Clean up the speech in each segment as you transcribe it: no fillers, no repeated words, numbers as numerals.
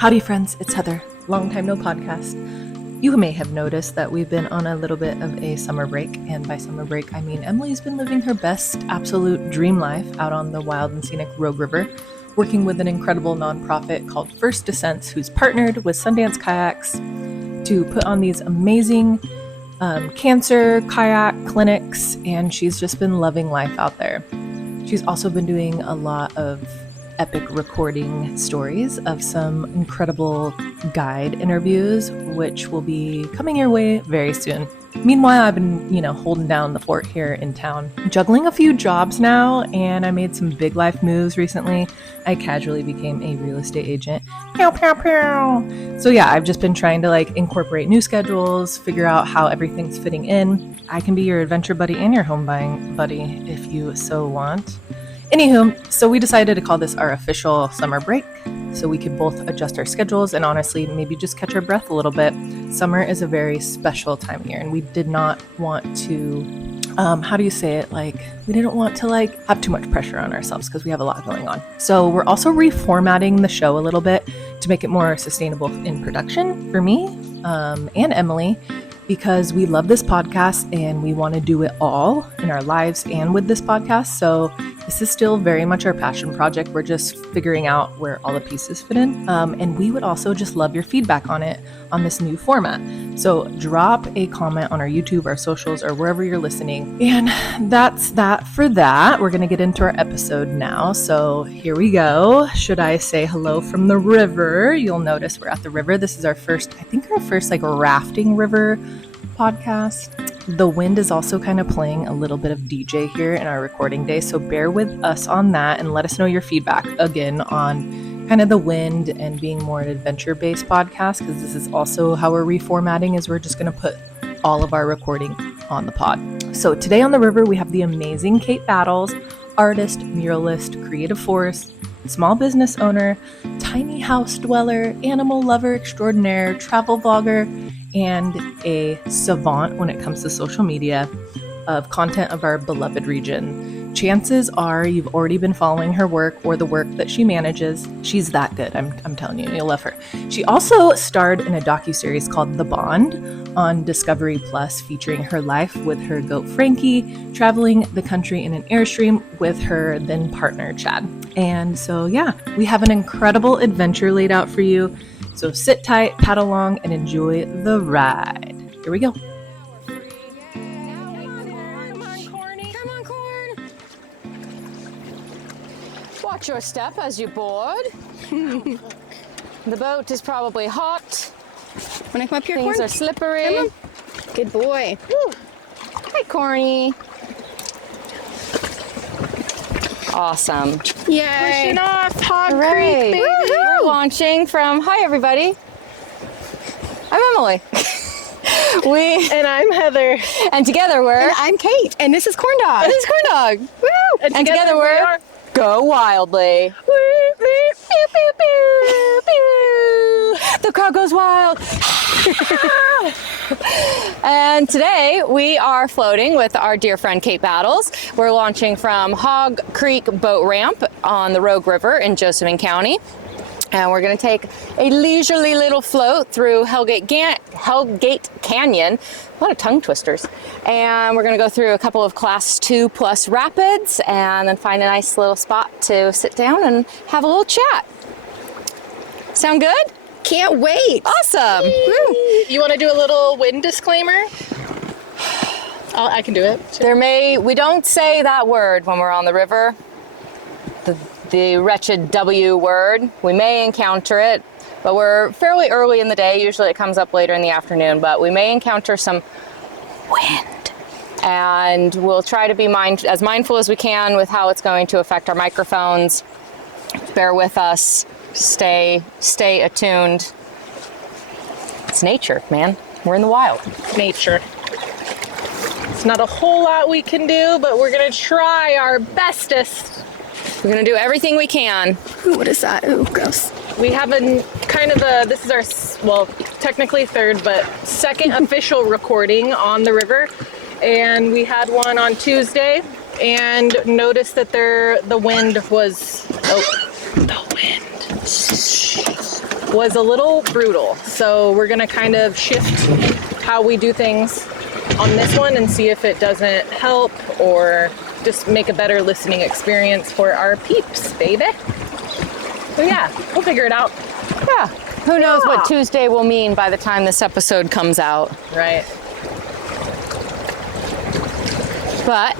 Howdy friends, it's Heather. Long time no podcast. You may have noticed that we've been on a little bit of a summer break, and by summer break I mean Emily's been living her best absolute dream life out on the wild and scenic Rogue River, working with an incredible nonprofit called First Descents, who's partnered with Sundance Kayaks to put on these amazing cancer kayak clinics, and she's just been loving life out there. She's also been doing a lot of epic recording stories of some incredible guide interviews, which will be coming your way very soon. Meanwhile, I've been, holding down the fort here in town, juggling a few jobs now, and I made some big life moves recently. I casually became a real estate agent. Pew, pew, pew. So yeah, I've just been trying to incorporate new schedules, figure out how everything's fitting in. I can be your adventure buddy and your home buying buddy if you so want. Anywho, so we decided to call this our official summer break so we could both adjust our schedules and honestly maybe just catch our breath a little bit. Summer is a very special time of year, and we did not want to, we didn't want to have too much pressure on ourselves because we have a lot going on. So we're also reformatting the show a little bit to make it more sustainable in production for me and Emily, because we love this podcast and we want to do it all in our lives and with this podcast. So this is still very much our passion project. We're just figuring out where all the pieces fit in. And we would also just love your feedback on it, on this new format. So drop a comment on our YouTube, our socials, or wherever you're listening. And that's that for that. We're going to get into our episode now. So here we go. Should I say hello from the river? You'll notice we're at the river. This is our first rafting river podcast. The wind is also kind of playing a little bit of DJ here in our recording day, so bear with us on that and let us know your feedback again on kind of the wind and being more an adventure-based podcast, because this is also how we're reformatting, is we're just going to put all of our recording on the pod. So today on the river we have the amazing Kate Battles, artist, muralist, creative force, small business owner, tiny house dweller, animal lover extraordinaire, travel vlogger, and a savant when it comes to social media of content of our beloved region. Chances are you've already been following her work or the work that she manages. She's that good. I'm telling you, you'll love her. She also starred in a docuseries called The Bond on Discovery Plus, featuring her life with her goat Frankie, traveling the country in an Airstream with her then partner Chad. And so yeah, we have an incredible adventure laid out for you. So sit tight, paddle along, and enjoy the ride. Here we go. Come on, Corny. Come on, Corn. Watch your step as you board. The boat is probably hot. Wanna come up here, Things Corn? are slippery. Come on. Good boy. Woo. Hi, Corny. Awesome. Yay. Pushing off Hog Hooray. Creek, baby. We're launching from, hi everybody. I'm Emily. And I'm Heather. And together we're, And I'm Kate, and this is Corn Dog. this is Corn Dog. Woo! And together we we're, are Go Wildly. Pew, pew, pew, pew. The crowd goes wild. And today we are floating with our dear friend Kate Battles. We're launching from Hog Creek Boat Ramp on the Rogue River in Josephine County. And we're going to take a leisurely little float through Hellgate Canyon. A lot of tongue twisters. And we're going to go through a couple of Class 2 plus rapids and then find a nice little spot to sit down and have a little chat. Sound good? Can't wait. Awesome. Woo. You want to do a little wind disclaimer? I can do it. We don't say that word when we're on the river. The wretched W word. We may encounter it, but we're fairly early in the day. Usually it comes up later in the afternoon, but we may encounter some wind. And we'll try to be as mindful as we can with how it's going to affect our microphones. Bear with us. Stay attuned. It's nature, man. We're in the wild. Nature. It's not a whole lot we can do, but we're going to try our bestest. We're gonna do everything we can. Ooh, what is that? Ooh, gross. We have this is our, technically third, but second official recording on the river. And we had one on Tuesday and noticed that the wind was, the wind. was a little brutal. So we're gonna kind of shift how we do things on this one and see if it doesn't help or just make a better listening experience for our peeps, baby. So yeah, we'll figure it out. Yeah. Who knows what Tuesday will mean by the time this episode comes out. Right. But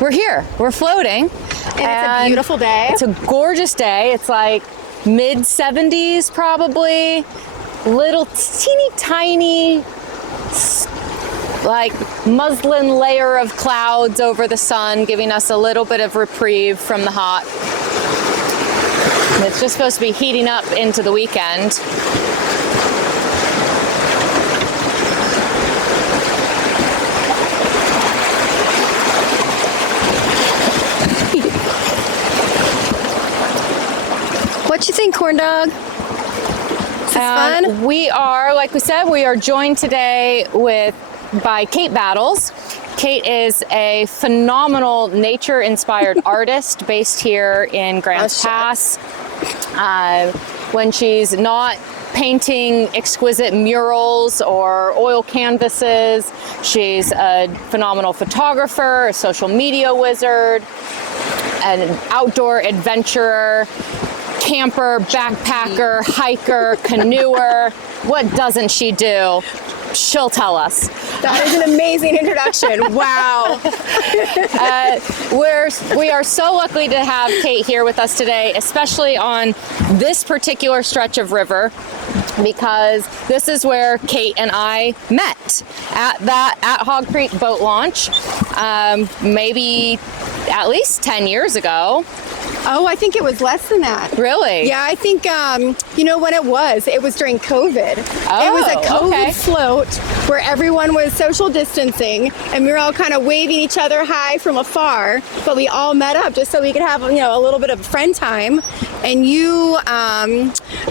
we're here. We're floating. And it's a beautiful day. It's a gorgeous day. It's like mid-70s probably. Little teeny tiny like muslin layer of clouds over the sun, giving us a little bit of reprieve from the hot. And it's just supposed to be heating up into the weekend. What you think, corn dog? Is this fun? We are, like we said, we are joined today by Kate Battles. Kate is a phenomenal nature-inspired artist based here in Grants Pass. When she's not painting exquisite murals or oil canvases, she's a phenomenal photographer, a social media wizard, an outdoor adventurer, camper, backpacker, hiker, canoer. What doesn't she do? She'll tell us. That is an amazing introduction. Wow. We are so lucky to have Kate here with us today, especially on this particular stretch of river, because this is where Kate and I met at Hog Creek boat launch, maybe at least 10 years ago. Oh, I think it was less than that. Really? Yeah, I think, you know when it was? It was during COVID. It was a COVID float where everyone was social distancing and we were all kind of waving each other hi from afar, but we all met up just so we could have, a little bit of friend time. And you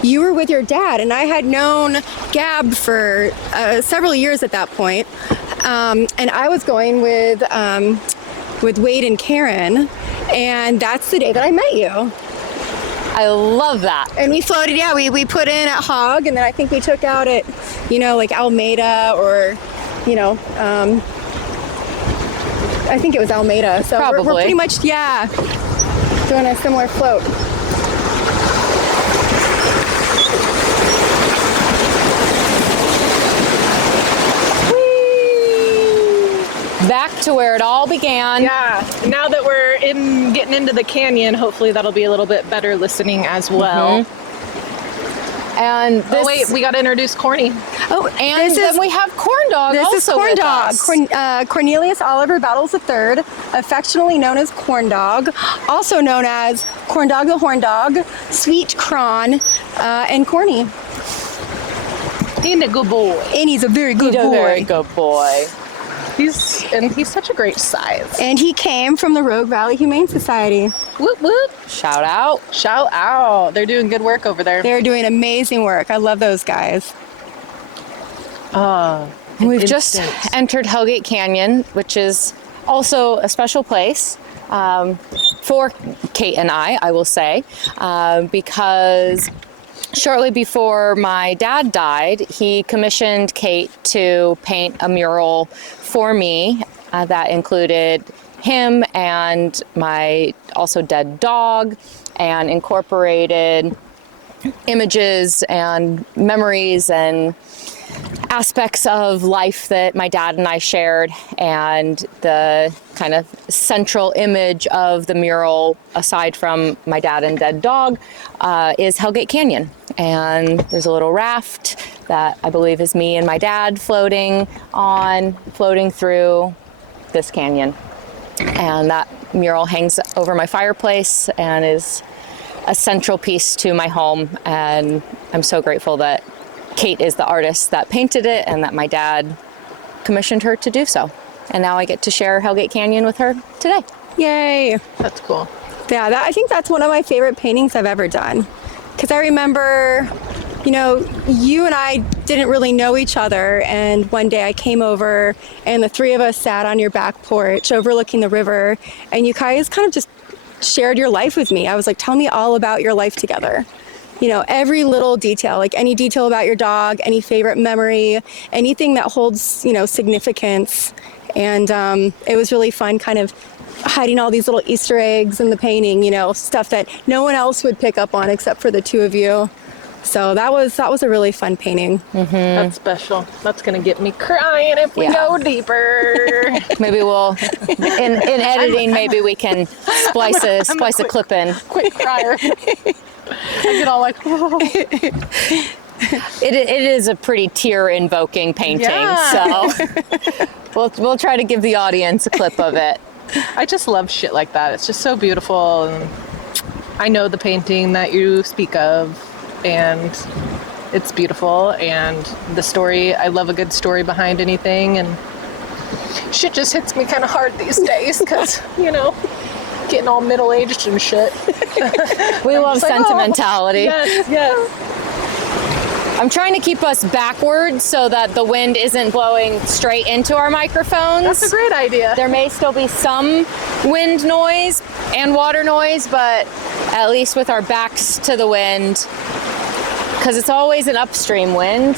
were with your dad, and I had known Gab for several years at that point. And I was going with Wade and Karen, and that's the day that I met you. I love that. And we floated, we put in at Hog, and then I think we took out at, like Almeida or, I think it was Almeida. So probably. We're pretty much, doing a similar float. Back to where it all began. Yeah. Now that we're getting into the canyon, hopefully that'll be a little bit better listening as well. Mm-hmm. And oh wait, we got to introduce Corny. Oh, and then we have Corn Dog. This also is Corn with Dog. us. Cornelius Oliver Battles III, affectionately known as Corn Dog, also known as Corn Dog the Horn Dog, Sweet Cron, and Corny. He's a good boy. And he's a very good boy. He's a very good boy. He's such a great size. And he came from the Rogue Valley Humane Society. Whoop whoop. Shout out. Shout out. They're doing good work over there. They're doing amazing work. I love those guys. We've just entered Hellgate Canyon, which is also a special place for Kate and I will say, because shortly before my dad died, he commissioned Kate to paint a mural for me that included him and my also dead dog, and incorporated images and memories and aspects of life that my dad and I shared. And the kind of central image of the mural, aside from my dad and dead dog, is Hellgate Canyon. And there's a little raft that I believe is me and my dad floating through this canyon. And that mural hangs over my fireplace and is a central piece to my home. And I'm so grateful that Kate is the artist that painted it and that my dad commissioned her to do so. And now I get to share Hellgate Canyon with her today. Yay. That's cool. Yeah, I think that's one of my favorite paintings I've ever done. Because I remember, you and I didn't really know each other. And one day I came over and the three of us sat on your back porch overlooking the river. And you guys kind of just shared your life with me. I was like, tell me all about your life together. every little detail, like any detail about your dog, any favorite memory, anything that holds, significance. And it was really fun kind of hiding all these little Easter eggs in the painting, stuff that no one else would pick up on except for the two of you. So that was a really fun painting. Mm-hmm. That's special. That's gonna get me crying if we go deeper. Maybe we'll in editing. Maybe we can splice a clip in. Quick crier. I get all like, oh. It is a pretty tear-invoking painting, so we'll try to give the audience a clip of it. I just love shit like that. It's just so beautiful, and I know the painting that you speak of, and it's beautiful, and the story, I love a good story behind anything, and shit just hits me kind of hard these days because, getting all middle-aged and shit. We love sentimentality. Yes. I'm trying to keep us backwards so that the wind isn't blowing straight into our microphones. That's a great idea. There may still be some wind noise and water noise, but at least with our backs to the wind, because it's always an upstream wind.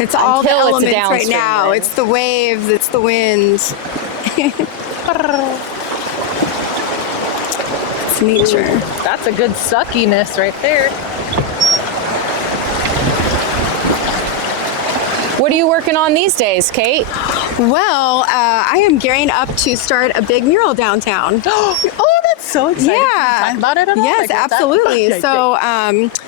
It's all the elements right now. Wind. It's the waves, it's the wind. It's nature. That's a good suckiness right there. What are you working on these days, Kate? Well, I am gearing up to start a big mural downtown. Oh, that's so exciting. Yeah. Can you talk about it at all? Yes, absolutely. So,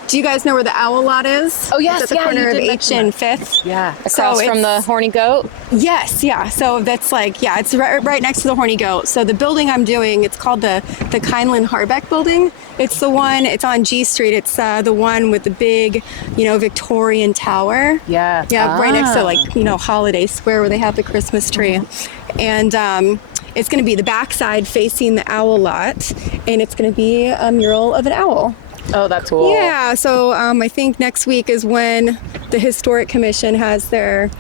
do you guys know where the Owl Lot is? Oh, yes. It's at the corner of H and 5th. Yeah. Across from the Horny Goat? Yes, yeah. So that's it's right next to the Horny Goat. So the building I'm doing, it's called the Kindlin Harbeck building. It's the one, it's on G Street. It's the one with the big, Victorian tower. Yeah. Yeah, right next to Holiday Square where they have the Christmas tree. And it's going to be the backside facing the Owl Lot, and it's going to be a mural of an owl. Oh, that's cool. Yeah, so I think next week is when the Historic Commission has their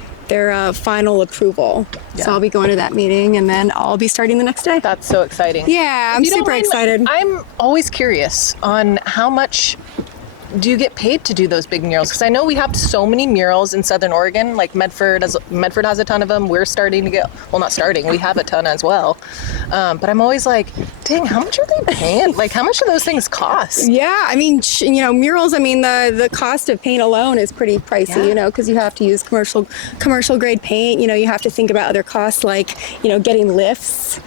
final approval. Yeah. So I'll be going to that meeting, and then I'll be starting the next day. That's so exciting. Yeah, I'm super excited. I'm always curious on how much do you get paid to do those big murals? Because I know we have so many murals in Southern Oregon, like Medford has a ton of them. We're starting to get, well, not starting, we have a ton as well. But I'm always like, dang, how much are they paying? Like, how much do those things cost? Yeah, I mean, murals, the cost of paint alone is pretty pricey, because you have to use commercial grade paint. You have to think about other costs like, getting lifts,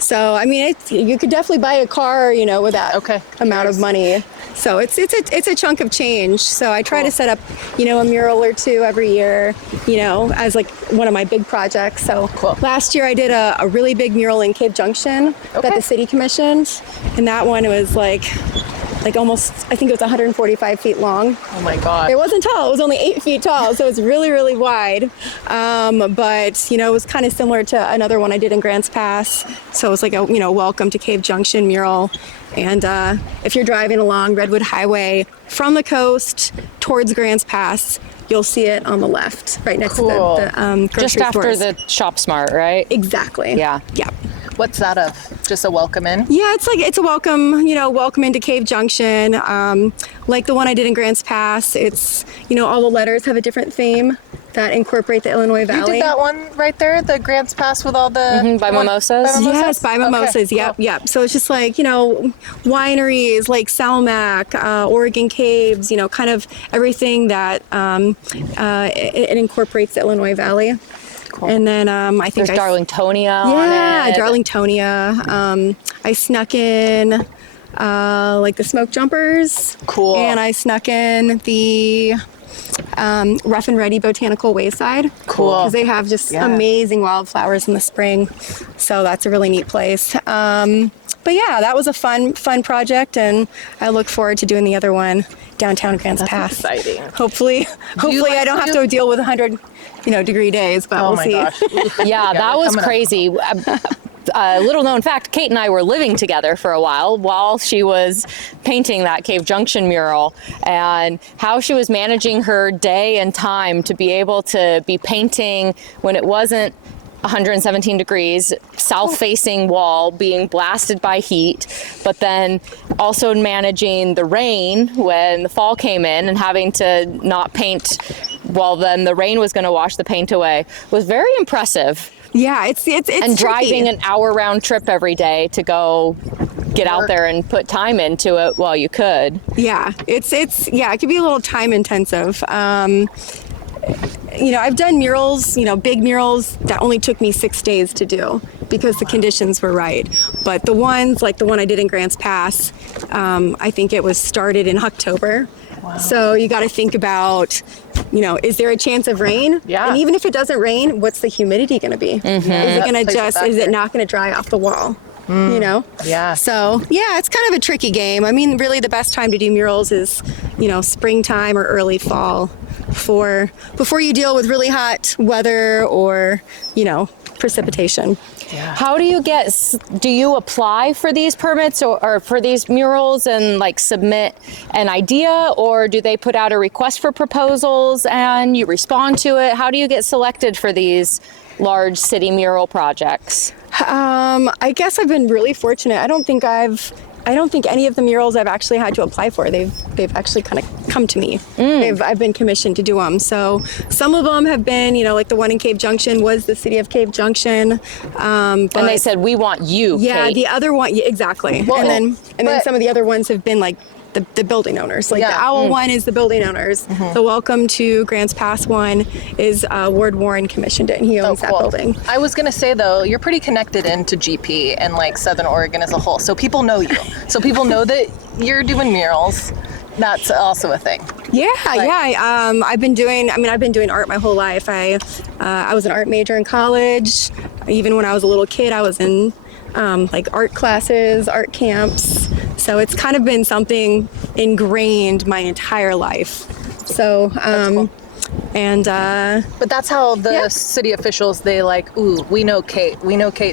So, you could definitely buy a car, with that amount of money. So it's a chunk of change. So I try to set up, a mural or two every year, as like one of my big projects. So last year I did a really big mural in Cave Junction that the city commissioned. And that one was like almost, I think it was 145 feet long. Oh my God. It wasn't tall, it was only 8 feet tall, so it's really, really wide. But, it was kind of similar to another one I did in Grants Pass. So it was like a, welcome to Cave Junction mural. And if you're driving along Redwood Highway from the coast towards Grants Pass, you'll see it on the left, right next to the grocery just after stores. the Shop Smart, right? Exactly. Yeah. Yeah. What's that of? Just a welcome in? Yeah, it's a welcome, welcome into Cave Junction. Like the one I did in Grants Pass, it's, all the letters have a different theme that incorporate the Illinois Valley. You did that one right there, the Grants Pass with all the... by Mimosas? Yes, by Mimosas, yep. So it's just like, wineries like Salmac, Oregon Caves, kind of everything that it incorporates the Illinois Valley. Cool. And then I think there's Darlingtonia on it. Yeah, Darlingtonia. I snuck in like the smoke jumpers. Cool. And I snuck in the Rough and Ready Botanical Wayside. Cool. Because they have just amazing wildflowers in the spring. So that's a really neat place. But yeah, that was a fun project, and I look forward to doing the other one downtown Grants Pass. Exciting. Hopefully I don't have to deal with 100 degree days, but we'll see. Gosh. Yeah, that was crazy. Little known fact, Kate and I were living together for a while she was painting that Cave Junction mural, and how she was managing her day and time to be able to be painting when it wasn't 117 degrees, south-facing wall being blasted by heat, but then also managing the rain when the fall came in and having to not paint, well, then the rain was going to wash the paint away, was very impressive. Yeah, it's And tricky. driving an hour round trip every day to go get out there and put time into it while you could. Yeah, it could be a little time intensive. I've done murals, big murals that only took me 6 days to do because the conditions were right. But the ones, like the one I did in Grants Pass, I think it was started in October. Wow. So you got to think about, is there a chance of rain? Yeah. And even if it doesn't rain, what's the humidity going to be? Mm-hmm. Is it not going to dry off the wall? Yeah. So it's kind of a tricky game. I mean, really the best time to do murals is, springtime or early fall before you deal with really hot weather or, precipitation. Yeah. How do you apply for these permits or for these murals and like submit an idea, or do they put out a request for proposals and you respond to it? How do you get selected for these large city mural projects? I guess I've been really fortunate. I don't think any of the murals I've actually had to apply for. They've actually kind of come to me. I've been commissioned to do them. So some of them have been, like the one in Cave Junction was the city of Cave Junction. And they said, we want you, Yeah, Kate. the other one, yeah, exactly. Well, and then some of the other ones have been like the building owners. Like the Owl one is the building owners. Mm-hmm. The Welcome to Grants Pass one is Ward Warren commissioned it, and he owns that building. I was gonna say though, you're pretty connected into GP and like Southern Oregon as a whole, so people know you. So people know that you're doing murals. That's also a thing. Yeah. I've been doing art my whole life. I was an art major in college. Even when I was a little kid, I was in like art classes, art camps. So it's kind of been something ingrained my entire life. So, cool. But that's how the city officials, they like, ooh, we know Kate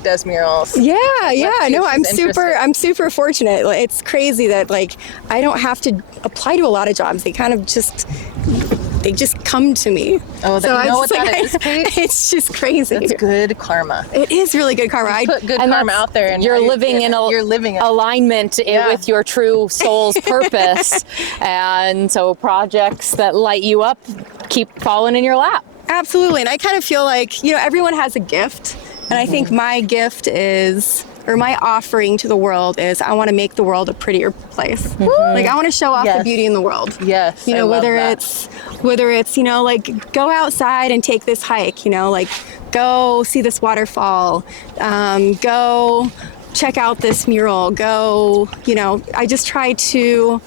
does murals. Yeah. No, I'm super fortunate. It's crazy that like I don't have to apply to a lot of jobs. They kind of just come to me. Oh, so you know what that is, Kate? It's just crazy. It's good karma. It is really good karma. You put good karma out there, and you're living in alignment with your true soul's purpose. And so projects that light you up keep falling in your lap. Absolutely. And I kind of feel like, everyone has a gift. And I think my gift my offering to the world is I want to make the world a prettier place. Mm-hmm. Like I want to show off the beauty in the world. Yes. Whether it's, like go outside and take this hike, like go see this waterfall, go check out this mural, go, I just try to,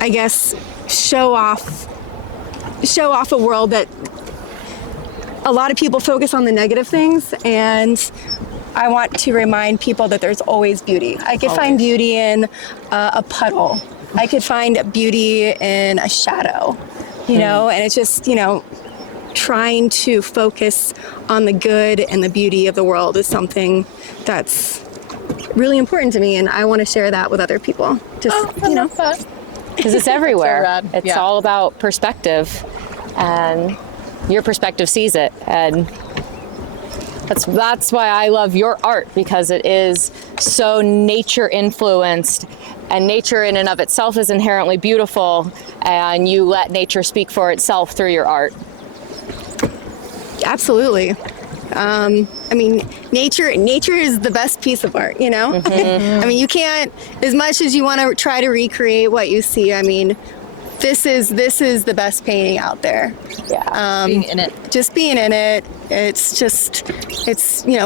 I guess show off a world that a lot of people focus on the negative things, and I want to remind people that there's always beauty. I could find beauty in a puddle. I could find beauty in a shadow, and it's just, trying to focus on the good and the beauty of the world is something that's really important to me, and I want to share that with other people. Because it's everywhere. So rad. It's all about perspective, and your perspective sees it, and that's why I love your art, because it is so nature influenced, and nature in and of itself is inherently beautiful, and you let nature speak for itself through your art. Absolutely. Nature is the best piece of art, Mm-hmm. You can't, as much as you want to try to recreate what you see, this is the best painting out there. Yeah. Being in it. Just being in it. It's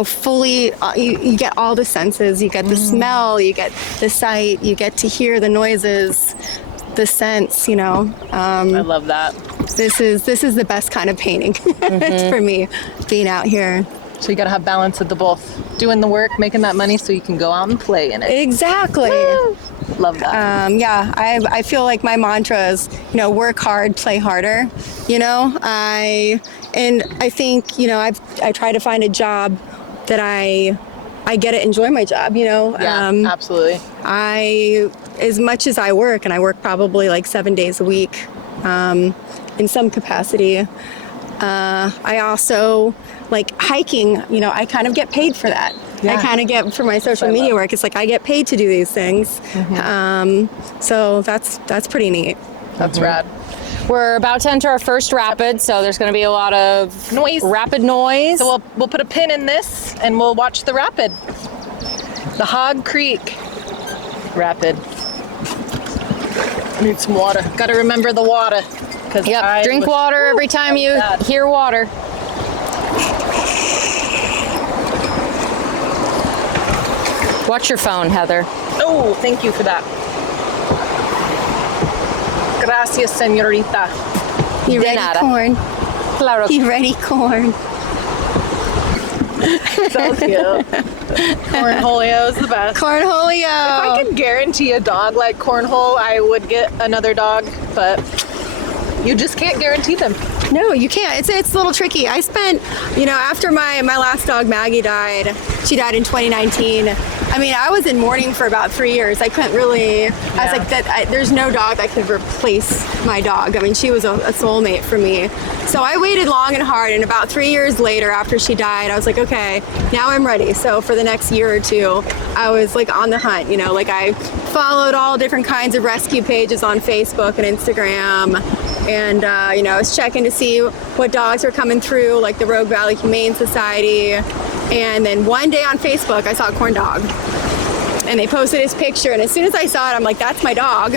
fully, you get all the senses. You get the smell, you get the sight, you get to hear the noises, the scents, I love that. This is the best kind of painting for me, being out here. So you got to have balance of the both. Doing the work, making that money so you can go out and play in it. Exactly. Woo! Love that. I feel like my mantra is, work hard, play harder. I think, I try to find a job that I get to enjoy my job, Absolutely. As much as I work, and I work probably like 7 days a week, in some capacity, I also like hiking, you know, I kind of get paid for that. Yeah. I kind of get for my social media work. It's like I get paid to do these things. So that's pretty neat. That's rad. We're about to enter our first rapid, so there's going to be a lot of Noise. rapid noise. So we'll put a pin in this and we'll watch the rapid. The Hog Creek Rapid. I need some water. Got to remember the water. Yep, drink water every time you hear water. Watch your phone, Heather. Oh, thank you for that. Gracias, señorita. You De ready, nada. corn? Claro. You ready, corn? So cute. Cornholio is the best. Cornholio. If I could guarantee a dog like Cornhole, I would get another dog, but you just can't guarantee them. No, you can't. It's a little tricky. I spent, you know, after my last dog Maggie died, she died in 2019. I mean, I was in mourning for about 3 years. I couldn't really. I was like, there's no dog that could replace my dog. I mean, she was a soulmate for me. So I waited long and hard, and about 3 years later, after she died, I was like, okay, now I'm ready. So for the next year or two, I was like on the hunt. You know, like I followed all different kinds of rescue pages on Facebook and Instagram. And, you know, I was checking to see what dogs were coming through, like the Rogue Valley Humane Society. And then one day on Facebook, I saw a corn dog. And they posted his picture. And as soon as I saw it, I'm like, that's my dog.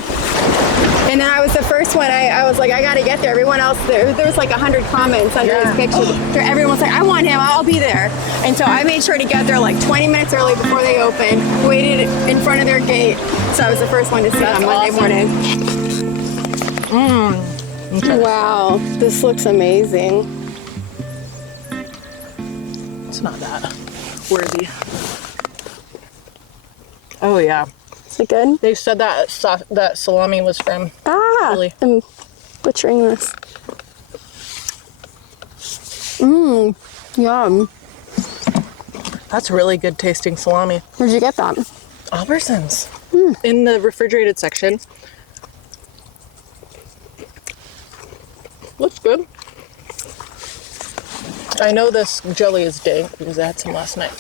And then I was the first one. I was like, I got to get there. Everyone else, there was like 100 comments under his picture. Everyone was like, I want him. I'll be there. And so I made sure to get there like 20 minutes early before they opened, waited in front of their gate. So I was the first one to see him Monday morning. Wow, this looks amazing. It's not that worthy. Oh yeah. Is it good? They said that salami was from Italy. I'm butchering this. Yum. That's really good tasting salami. Where'd you get that? Albertsons. In the refrigerated section. Looks good. I know this jelly is dank because I had some last night.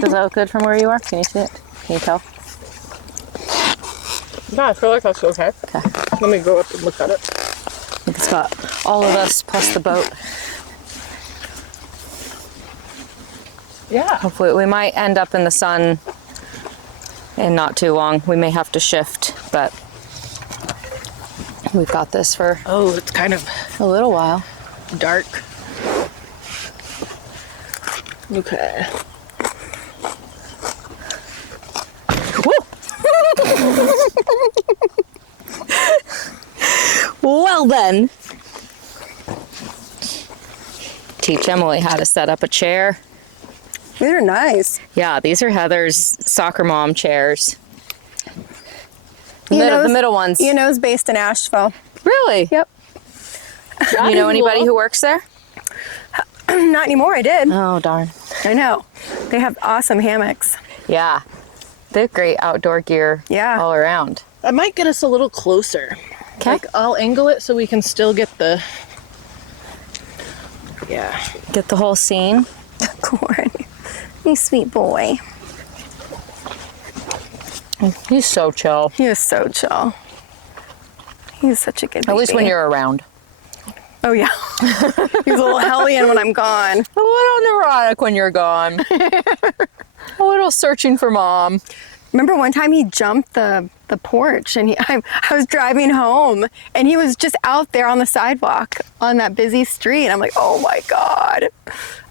Does that look good from where you are? Can you see it? Can you tell? Yeah, I feel like that's okay. Okay. Let me go up and look at it. I think it's got all of us plus the boat. Yeah. Hopefully, we might end up in the sun in not too long. We may have to shift, but we've got this for Oh, it's kind of a little while. dark. Okay. Well then, teach Emily how to set up a chair. These are nice. Yeah, these are Heather's soccer mom chairs. The Iano's- middle ones. Iano's based in Asheville. Really? Yep. You know anybody who works there? Not anymore, I did. Oh, darn. I know. They have awesome hammocks. Yeah. They have great outdoor gear all around. I might get us a little closer. Okay. Like, I'll angle it so we can still get the... Yeah. Get the whole scene. Corn. You sweet boy. He's so chill. He is so chill. He's such a good baby. At least when you're around. Oh, yeah. He's a little hellion when I'm gone. A little neurotic when you're gone. A little searching for mom. Remember one time he jumped the porch and I was driving home and he was just out there on the sidewalk on that busy street. I'm like, oh my God.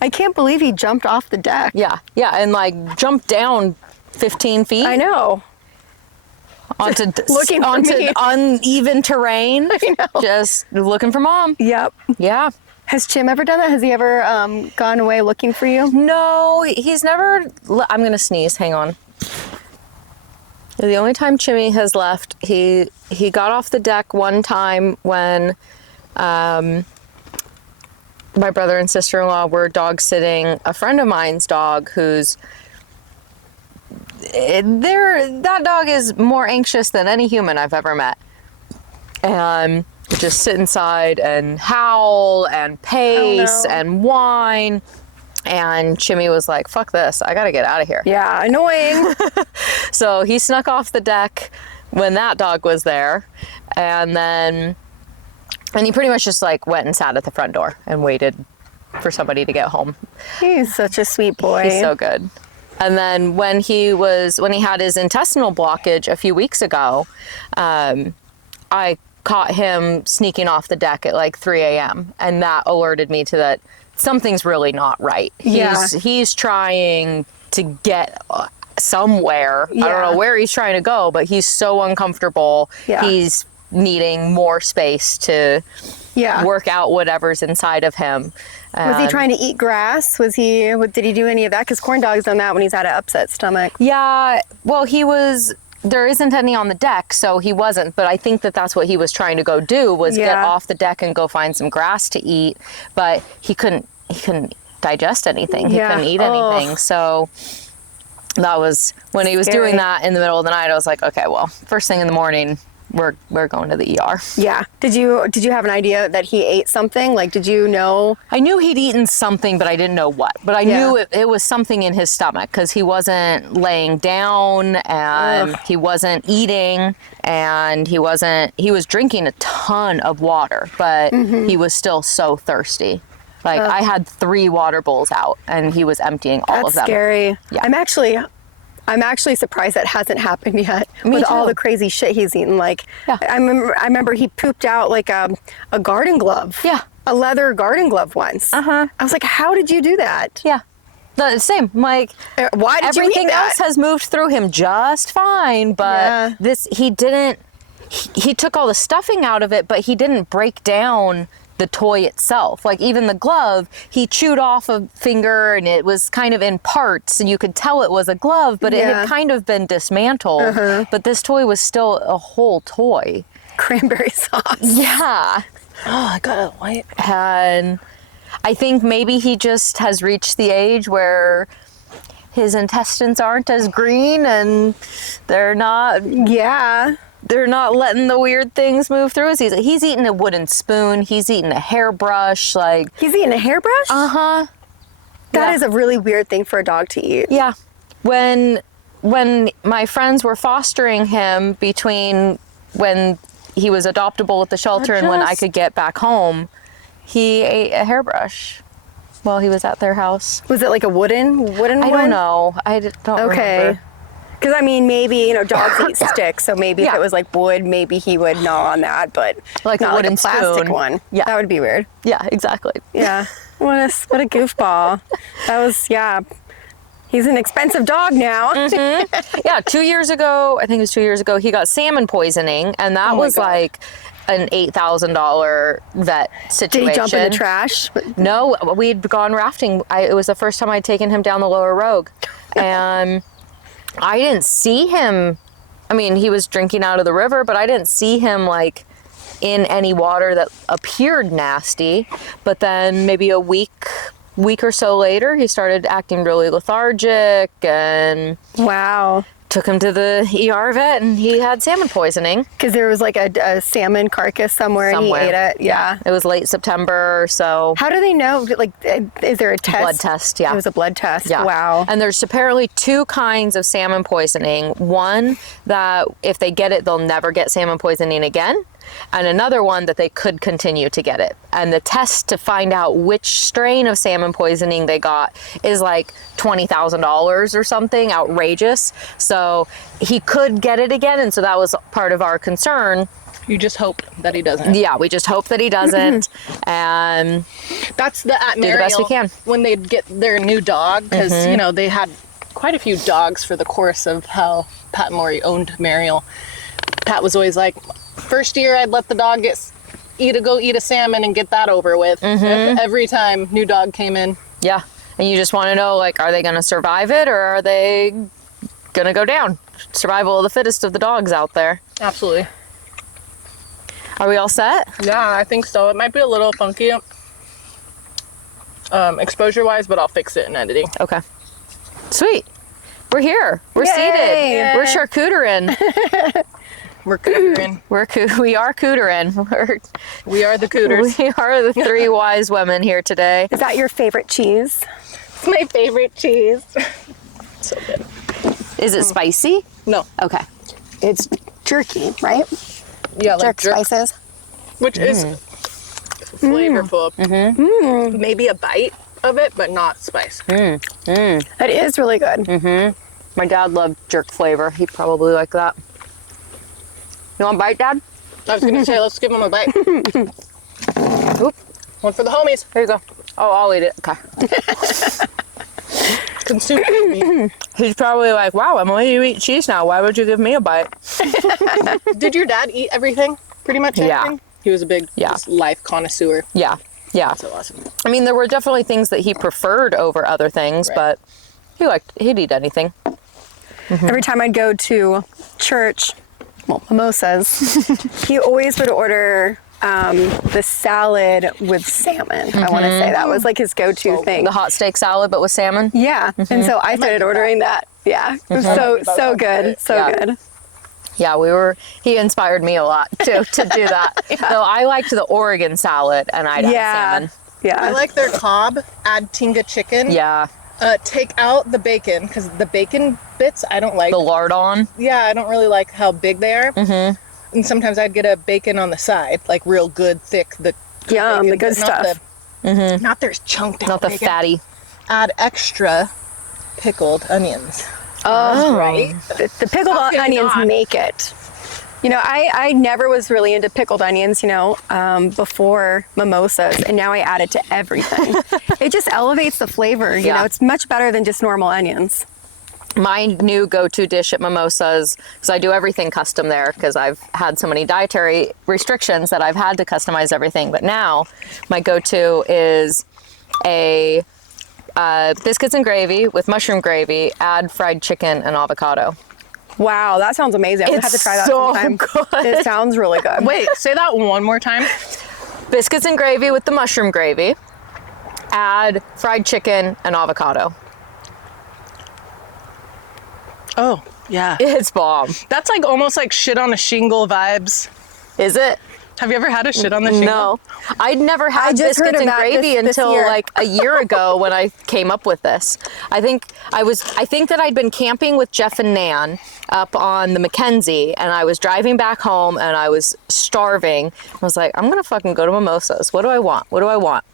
I can't believe he jumped off the deck. Yeah, and like jumped down 15 feet. I know. Onto looking for me. Uneven terrain. I know. Just looking for mom. Yep. Yeah. Has Chim ever done that? Has he ever gone away looking for you? No, he's never. I'm gonna sneeze. Hang on. The only time Chimmy has left, he got off the deck one time when my brother and sister-in-law were dog sitting a friend of mine's dog who's that dog is more anxious than any human I've ever met. And just sit inside and howl and pace and whine. And Chimmy was like, fuck this, I gotta get out of here. Yeah, annoying. So he snuck off the deck when that dog was there. And he pretty much just like went and sat at the front door and waited for somebody to get home. He's such a sweet boy. He's so good. And then when he had his intestinal blockage a few weeks ago, I caught him sneaking off the deck at like 3 a.m. and that alerted me to that something's really not right. He's trying to get somewhere. I don't know where he's trying to go, but he's so uncomfortable. He's needing more space to work out whatever's inside of him. Was he trying to eat grass? Did he do any of that? Because corn dog's done that when he's had an upset stomach. Yeah, well, there isn't any on the deck, so he wasn't, but I think that's what he was trying to go do, was get off the deck and go find some grass to eat, but he couldn't digest anything. He couldn't eat anything. So that was when he was doing that in the middle of the night. I was like, okay, well, first thing in the morning, we're going to the ER. Yeah. Did you have an idea that he ate something? Like, did you know? I knew he'd eaten something, but I didn't know what. But I knew it was something in his stomach, because he wasn't laying down and he wasn't eating and he was drinking a ton of water, but he was still so thirsty. Like I had 3 water bowls out and he was emptying all of them. That's scary. Yeah. I'm actually surprised that hasn't happened yet with all the crazy shit he's eaten. Like, I remember he pooped out like a garden glove. Yeah. A leather garden glove once. I was like, how did you do that? Yeah. The same. Like, why did you eat everything that? else has moved through him just fine, but he didn't. He took all the stuffing out of it, but he didn't break down the toy itself. Like even the glove, he chewed off a finger and it was kind of in parts and you could tell it was a glove, but it had kind of been dismantled. But this toy was still a whole toy. Cranberry sauce. Yeah. Oh, I got it white. And I think maybe he just has reached the age where his intestines aren't as green and they're not letting the weird things move through. He's eating a wooden spoon. He's eating a hairbrush. Like, he's eating a hairbrush? That is a really weird thing for a dog to eat. Yeah. When my friends were fostering him between when he was adoptable at the shelter and when I could get back home, he ate a hairbrush while he was at their house. Was it like a wooden one? I don't know. I don't remember. Because, I mean, maybe, dogs eat sticks, so maybe if it was like wood, maybe he would gnaw on that, but like not a wooden like a plastic spoon. one. Yeah. That would be weird. Yeah, exactly. Yeah. What a goofball. That was, he's an expensive dog now. Yeah, 2 years ago, I think it was 2 years ago, he got salmon poisoning, and that was like an $8,000 vet situation. Did he jump in the trash? No, we'd gone rafting. It was the first time I'd taken him down the Lower Rogue, and I didn't see him. I mean, he was drinking out of the river, but I didn't see him like in any water that appeared nasty. But then maybe a week or so later, he started acting really lethargic and took him to the ER vet and he had salmon poisoning. Because there was like a salmon carcass somewhere and he ate it. Yeah. It was late September, so. How do they know? Like, is there a test? Blood test, yeah. It was a blood test. Yeah. Wow. And there's apparently 2 kinds of salmon poisoning. One that if they get it, they'll never get salmon poisoning again. And another one that they could continue to get it. And the test to find out which strain of salmon poisoning they got is like $20,000 or something outrageous. So he could get it again. And so that was part of our concern. You just hope that he doesn't. Yeah, we just hope that he doesn't. And that's at do the best we can. When they get their new dog, because, they had quite a few dogs for the course of how Pat and Lori owned Mariel. Pat was always like, first year I'd let the dog go eat a salmon and get that over with. Every time new dog came in. Yeah. And you just want to know, like, are they going to survive it or are they going to go down? Survival of the fittest of the dogs out there. Absolutely. Are we all set? Yeah, I think so. It might be a little funky. exposure-wise, but I'll fix it in editing. Okay. Sweet. We're here. We're Yay. seated. We're charcuterin. We're cootering. We are cooterin. We are the cooters. We are the three wise women here today. Is that your favorite cheese? It's my favorite cheese. So good. Is it spicy? No. Okay. It's jerky, right? Yeah, like Jerk spices. which is flavorful. Maybe a bite of it, but not spice. It is really good. My dad loved jerk flavor. He'd probably like that. You want a bite, Dad? I was gonna say, let's give him a bite. Oop. One for the homies. Here you go. Oh, I'll eat it. Okay. Consume me. He's probably like, wow, Emily, you eat cheese now. Why would you give me a bite? Did your dad eat everything? Pretty much Yeah. everything? He was a big just life connoisseur. Yeah. Yeah. So awesome. I mean, there were definitely things that he preferred over other things, Right. but he'd eat anything. Every time I'd go to church, well, mimosas, he always would order the salad with salmon. I want to say that was like his go-to thing. The hot steak salad, but with salmon. Yeah, and so I started ordering that. Yeah, it was so good, so Yeah. good. Yeah, he inspired me a lot to do that. So I liked the Oregon salad, and I'd add salmon. Yeah, I like their cob, add tinga chicken. Yeah, Take out the bacon, because the bacon bits I don't like. the lardon. Yeah, I don't really like how big they are. And sometimes I'd get a bacon on the side, like real good, thick. Yum, bacon, the good but not stuff. Not their chunked out Not the bacon. fatty. Add extra pickled onions. Oh, Right? the pickled How can onions not? make it. You know, I never was really into pickled onions, before mimosas, and now I add it to everything. It just elevates the flavor, you know, it's much better than just normal onions. My new go-to dish at mimosas, because I do everything custom there, because I've had so many dietary restrictions that I've had to customize everything. But now my go-to is a biscuits and gravy with mushroom gravy, add fried chicken and avocado. Wow, that sounds amazing. I'm gonna have to try that so sometime. good. It sounds really good. Wait, say that one more time. Biscuits and gravy with the mushroom gravy, add fried chicken and avocado. Oh, yeah. It's bomb. That's like almost like shit on a shingle vibes. Is it? Have you ever had a shit on the shingle? No, I'd never had just heard biscuits of and that gravy this until year. like a year ago when I came up with this. I think that I'd been camping with Jeff and Nan up on the Mackenzie, and I was driving back home and I was starving. I was like, I'm gonna fucking go to Mimosas. What do I want? What do I want?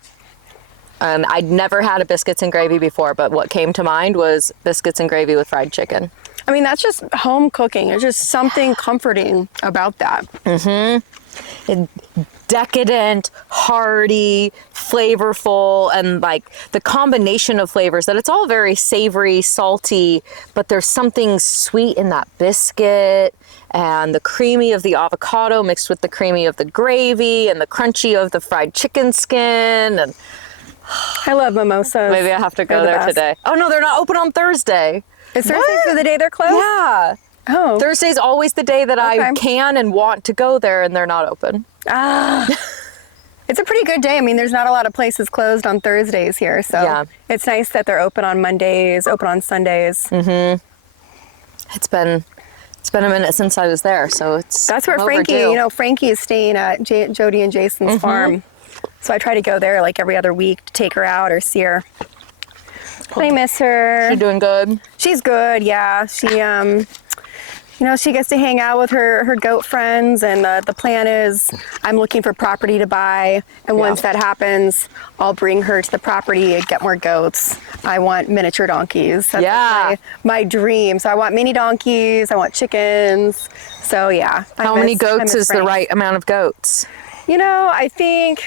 And I'd never had a biscuits and gravy before, but what came to mind was biscuits and gravy with fried chicken. I mean, that's just home cooking. There's just something comforting about that. Decadent, hearty, flavorful, and like the combination of flavors that it's all very savory, salty, but there's something sweet in that biscuit and the creamy of the avocado mixed with the creamy of the gravy and the crunchy of the fried chicken skin. And I love mimosas. maybe I have to go They're the there best. today. Oh no, they're not open on Thursday. Is Thursday for the day they're closed? Yeah. Oh. Thursday's always the day that I Okay. can and want to go there, and they're not open. It's a pretty good day. I mean, there's not a lot of places closed on Thursdays here, so Yeah. it's nice that they're open on Mondays, open on Sundays. It's been a minute since I was there, so it's That's where I'm Frankie, overdue. Frankie is staying at Jody and Jason's farm. So I try to go there like every other week to take her out or see her. I miss her. You doing good? She's good, yeah. She, she gets to hang out with her goat friends, and the plan is I'm looking for property to buy, and once that happens, I'll bring her to the property and get more goats. I want miniature donkeys. That's Yeah. my dream. So I want mini donkeys, I want chickens. So yeah. How many goats is the Frank. right amount of goats? I think,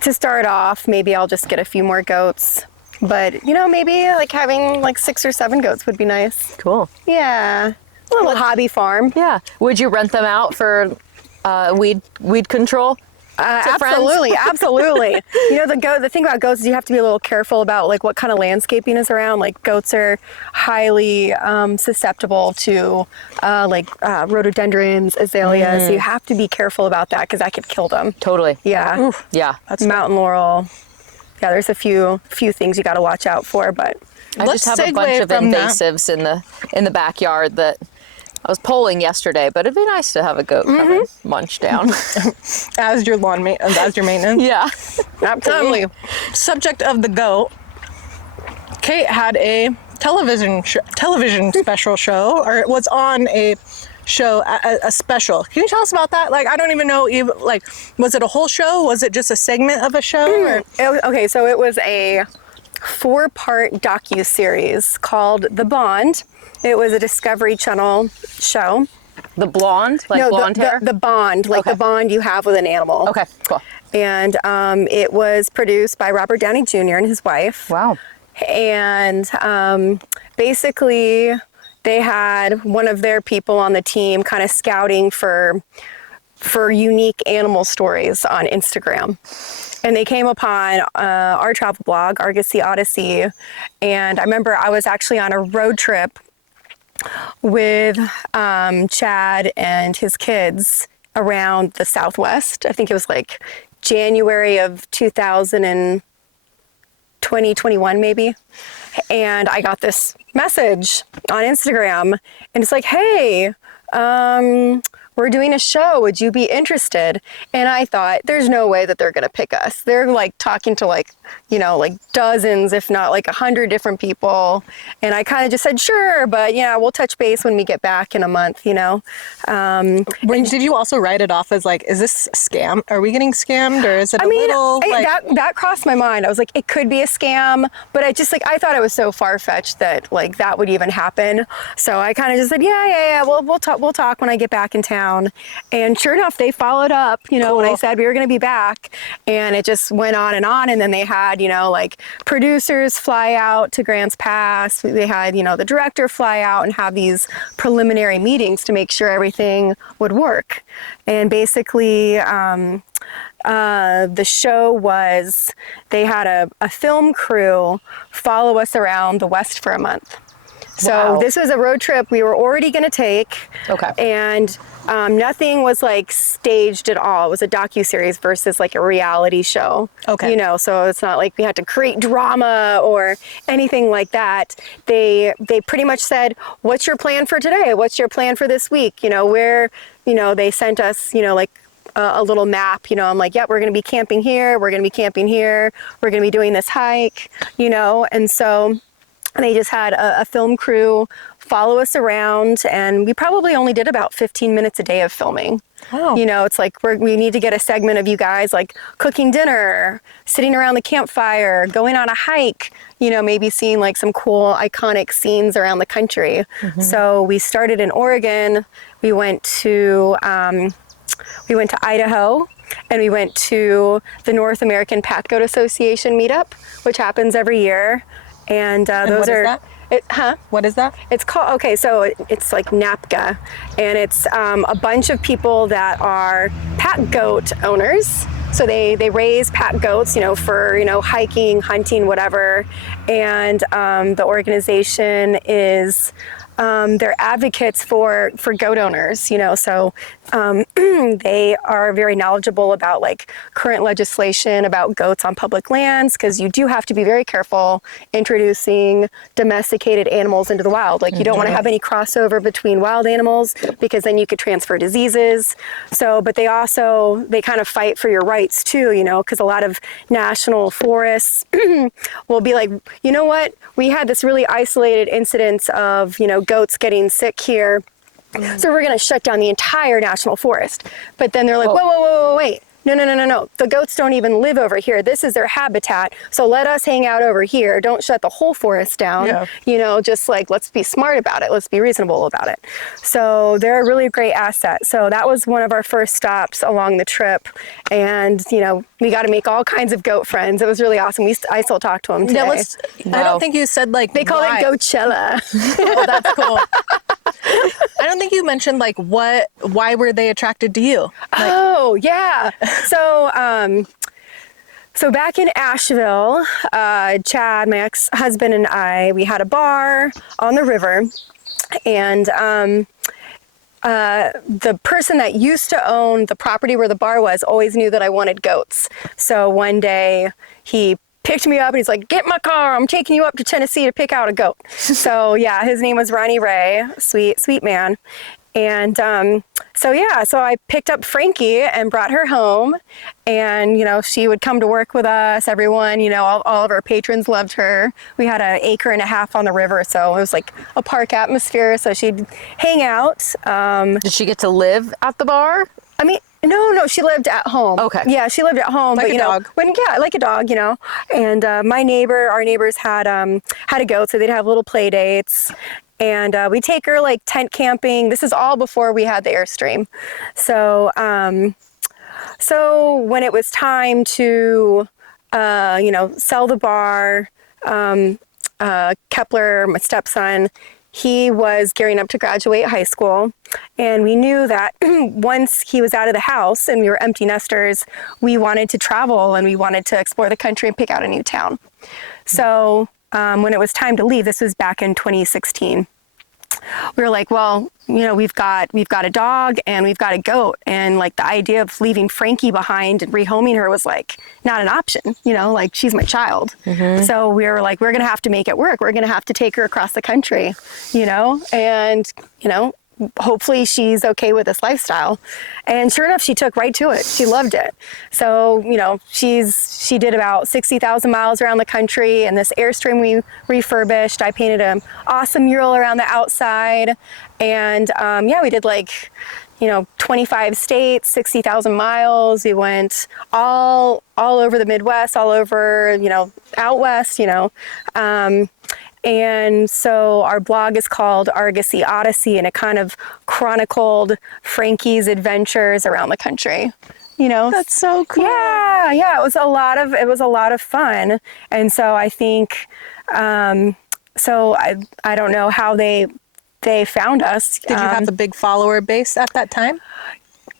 to start off, maybe I'll just get a few more goats. But, maybe like having like 6 or 7 goats would be nice. Cool. Yeah. A little hobby farm. Yeah. Would you rent them out for weed control? Absolutely, absolutely. You know, the thing about goats is you have to be a little careful about like what kind of landscaping is around. Like goats are highly susceptible to rhododendrons, azaleas. So you have to be careful about that because that could kill them. Totally. Yeah. Oof. Yeah. That's mountain laurel. Yeah, there's a few things you got to watch out for, but I just have a bunch of invasives in the backyard that I was polling yesterday, but it'd be nice to have a goat come and munch down. As your as your maintenance. Yeah. Absolutely. Subject of the goat. Kate had a television special show, or it was on a show, a special. Can you tell us about that? Like, I don't even know, like, was it a whole show? Was it just a segment of a show? Okay, so it was a 4-part docu-series called The Bond. It was a Discovery Channel show. The blonde? Like blonde hair? The bond, like the bond you have with an animal. Okay, cool. And it was produced by Robert Downey Jr. and his wife. Wow. And basically, they had one of their people on the team kind of scouting for unique animal stories on Instagram. And they came upon our travel blog, Argus the Odyssey. And I remember I was actually on a road trip with Chad and his kids around the Southwest. I think it was like January of 2021 maybe. And I got this message on Instagram and it's like, hey, we're doing a show. Would you be interested? And I thought, there's no way that they're going to pick us. They're like talking to like dozens, if not like 100 different people. And I kind of just said, sure, but yeah, we'll touch base when we get back in a month, Did you also write it off as like, is this a scam? Are we getting scammed, or is it that crossed my mind. I was like, it could be a scam, but I just I thought it was so far-fetched that like that would even happen. So I kind of just said, yeah, we'll talk when I get back in town. And sure enough, they followed up, cool. When I said we were going to be back, and it just went on. And then they had, like producers fly out to Grants Pass. They had, the director fly out and have these preliminary meetings to make sure everything would work. And basically, the show was, they had a film crew follow us around the West for a month. So this was a road trip we were already going to take. Okay. And nothing was like staged at all. It was a docuseries versus like a reality show. Okay. So it's not like we had to create drama or anything like that. They pretty much said, what's your plan for today? What's your plan for this week? Where, they sent us, a little map, I'm like, yep, we're going to be camping here. We're going to be camping here. We're going to be doing this hike, and so they just had a film crew follow us around, and we probably only did about 15 minutes a day of filming. Wow. It's like we need to get a segment of you guys like cooking dinner, sitting around the campfire, going on a hike, maybe seeing like some cool iconic scenes around the country. Mm-hmm. So we started in Oregon. We went to Idaho. And we went to the North American Pack Goat Association meetup, which happens every year. And those are... What is that? It's called, so it's like NAPGA, and it's a bunch of people that are pack goat owners. So they raise pack goats, for, hiking, hunting, whatever. And the organization is, they're advocates for goat owners, so they are very knowledgeable about like current legislation about goats on public lands, because you do have to be very careful introducing domesticated animals into the wild. Like you don't want to have any crossover between wild animals, because then you could transfer diseases. So, but they kind of fight for your rights too, because a lot of national forests will be like, you know what, we had this really isolated incidence of, goats getting sick here. So we're going to shut down the entire national forest. But then they're like, whoa, wait. No. The goats don't even live over here. This is their habitat. So let us hang out over here. Don't shut the whole forest down. Yeah. Just like, let's be smart about it. Let's be reasonable about it. So they're a really great asset. So that was one of our first stops along the trip. And, we got to make all kinds of goat friends. It was really awesome. I still talk to them today. I don't think you said like, they call it Goatchella. Oh, that's cool. I don't think you mentioned like why were they attracted to you? Like, Oh, yeah. So back in Asheville, Chad, my ex-husband, and I, we had a bar on the river, and the person that used to own the property where the bar was always knew that I wanted goats. So one day he picked me up and he's like, "Get in my car, I'm taking you up to Tennessee to pick out a goat." So yeah, his name was Ronnie Ray, sweet man. And so I picked up Frankie and brought her home, and she would come to work with us. Everyone, all of our patrons loved her. We had an acre and a half on the river, so it was like a park atmosphere. So she'd hang out. Did she get to live at the bar? I mean, no, she lived at home. Okay. Yeah, she lived at home. Like but, a dog. Like a dog, And our neighbors had a goat, so they'd have little play dates. And we'd take her like tent camping. This is all before we had the Airstream. So when it was time to, sell the bar, Kepler, my stepson, he was gearing up to graduate high school, and we knew that once he was out of the house and we were empty nesters, we wanted to travel and we wanted to explore the country and pick out a new town. So when it was time to leave, this was back in 2016, we were like, well, we've got a dog and we've got a goat, and like the idea of leaving Frankie behind and rehoming her was like not an option, like she's my child. Mm-hmm. So we were like, we're gonna have to make it work. We're gonna have to take her across the country, and hopefully she's okay with this lifestyle. And sure enough, she took right to it. She loved it. So, she did about 60,000 miles around the country, and this Airstream we refurbished. I painted an awesome mural around the outside. And we did 25 states, 60,000 miles. We went all over the Midwest, all over, out west, And so our blog is called Argosy Odyssey, and it kind of chronicled Frankie's adventures around the country. That's so cool. Yeah, it was a lot of fun. And so I think, I don't know how they found us. Did you have a big follower base at that time?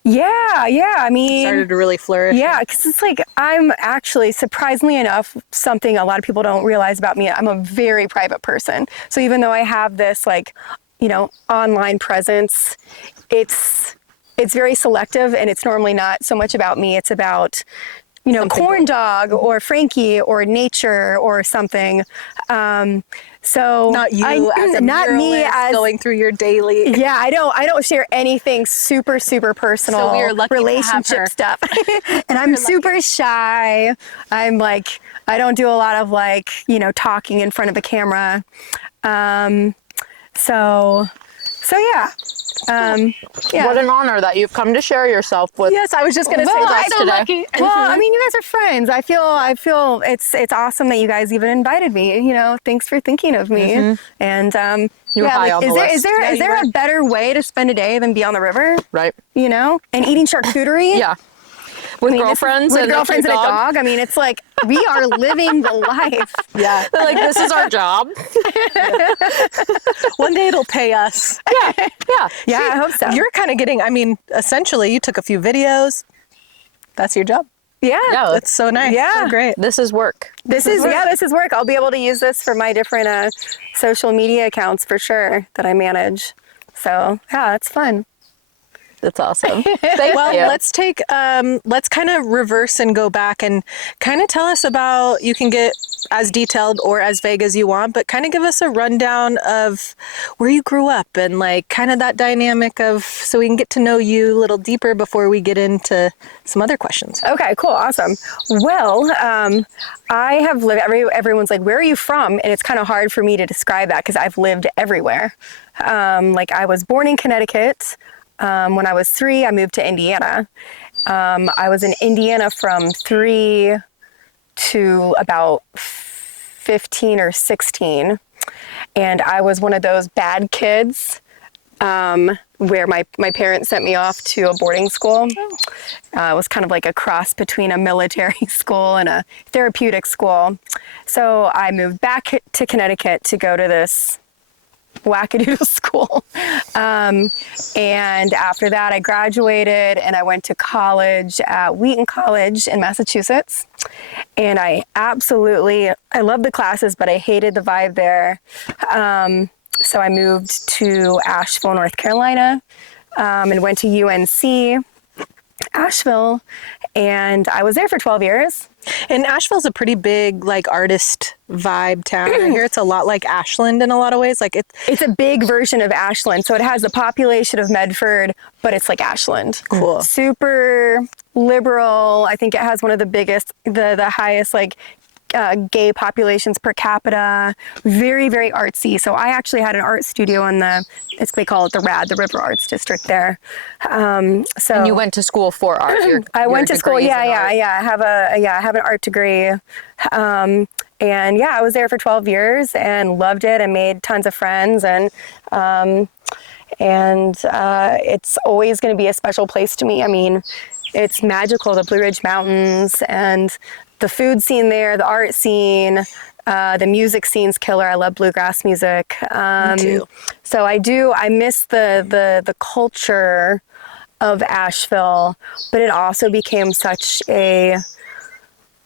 Yeah. I mean, it started to really flourish. Yeah, because it's like, I'm actually, surprisingly enough, something a lot of people don't realize about me, I'm a very private person. So even though I have this online presence, it's very selective, and it's normally not so much about me. It's about, corn dog or Frankie or nature or something. So not you as a not me as going through your daily. Yeah, I don't share anything super personal, so we are lucky relationship stuff. And I'm super shy. I'm like, I don't do a lot of talking in front of a camera. So yeah. What an honor that you've come to share yourself with. Yes, I was just going to say that so today. lucky. Well, I mean, you guys are friends. I feel it's awesome that you guys even invited me. Thanks for thinking of me. Mm-hmm. And you're high on the list. Is there a better way to spend a day than be on the river? Right. And eating charcuterie? Yeah. With girlfriends and a dog. I mean, it's like we are living the life. Yeah. They're like, this is our job. One day it'll pay us. Yeah. Yeah, I hope so. You're kind of getting, essentially you took a few videos. That's your job. Yeah. That's so nice. Yeah. So great. This is work. This is work. I'll be able to use this for my different social media accounts for sure that I manage. So yeah, it's fun. That's awesome. Let's kind of reverse and go back and kind of tell us about, you can get as detailed or as vague as you want, but kind of give us a rundown of where you grew up and kind of that dynamic of, so we can get to know you a little deeper before we get into some other questions. Okay, cool. Awesome. Well, I have lived, everyone's like, where are you from? And it's kind of hard for me to describe that because I've lived everywhere. I was born in Connecticut. When I was 3, I moved to Indiana. I was in Indiana from 3 to about 15 or 16. And I was one of those bad kids where my parents sent me off to a boarding school. It was kind of like a cross between a military school and a therapeutic school. So I moved back to Connecticut to go to this wackadoodle school. And after that, I graduated and I went to college at Wheaton College in Massachusetts. And I loved the classes, but I hated the vibe there. So I moved to Asheville, North Carolina, and went to UNC Asheville, and I was there for 12 years. And Asheville's a pretty big, like, artist vibe town. I hear it's a lot like Ashland in a lot of ways. Like, it's a big version of Ashland. So it has the population of Medford, but it's like Ashland. Cool. Super liberal. I think it has one of the biggest, the highest, like, gay populations per capita. Very, very artsy. So I actually had an art studio in they call it the RAD, the River Arts District there. And you went to school for art. I went to school. Yeah. I have an art degree. And I was there for 12 years and loved it and made tons of friends. And it's always going to be a special place to me. I mean, it's magical, the Blue Ridge Mountains and the food scene there, the art scene, the music scene's killer. I love bluegrass music. Me too. So I miss the culture of Asheville, but it also became such a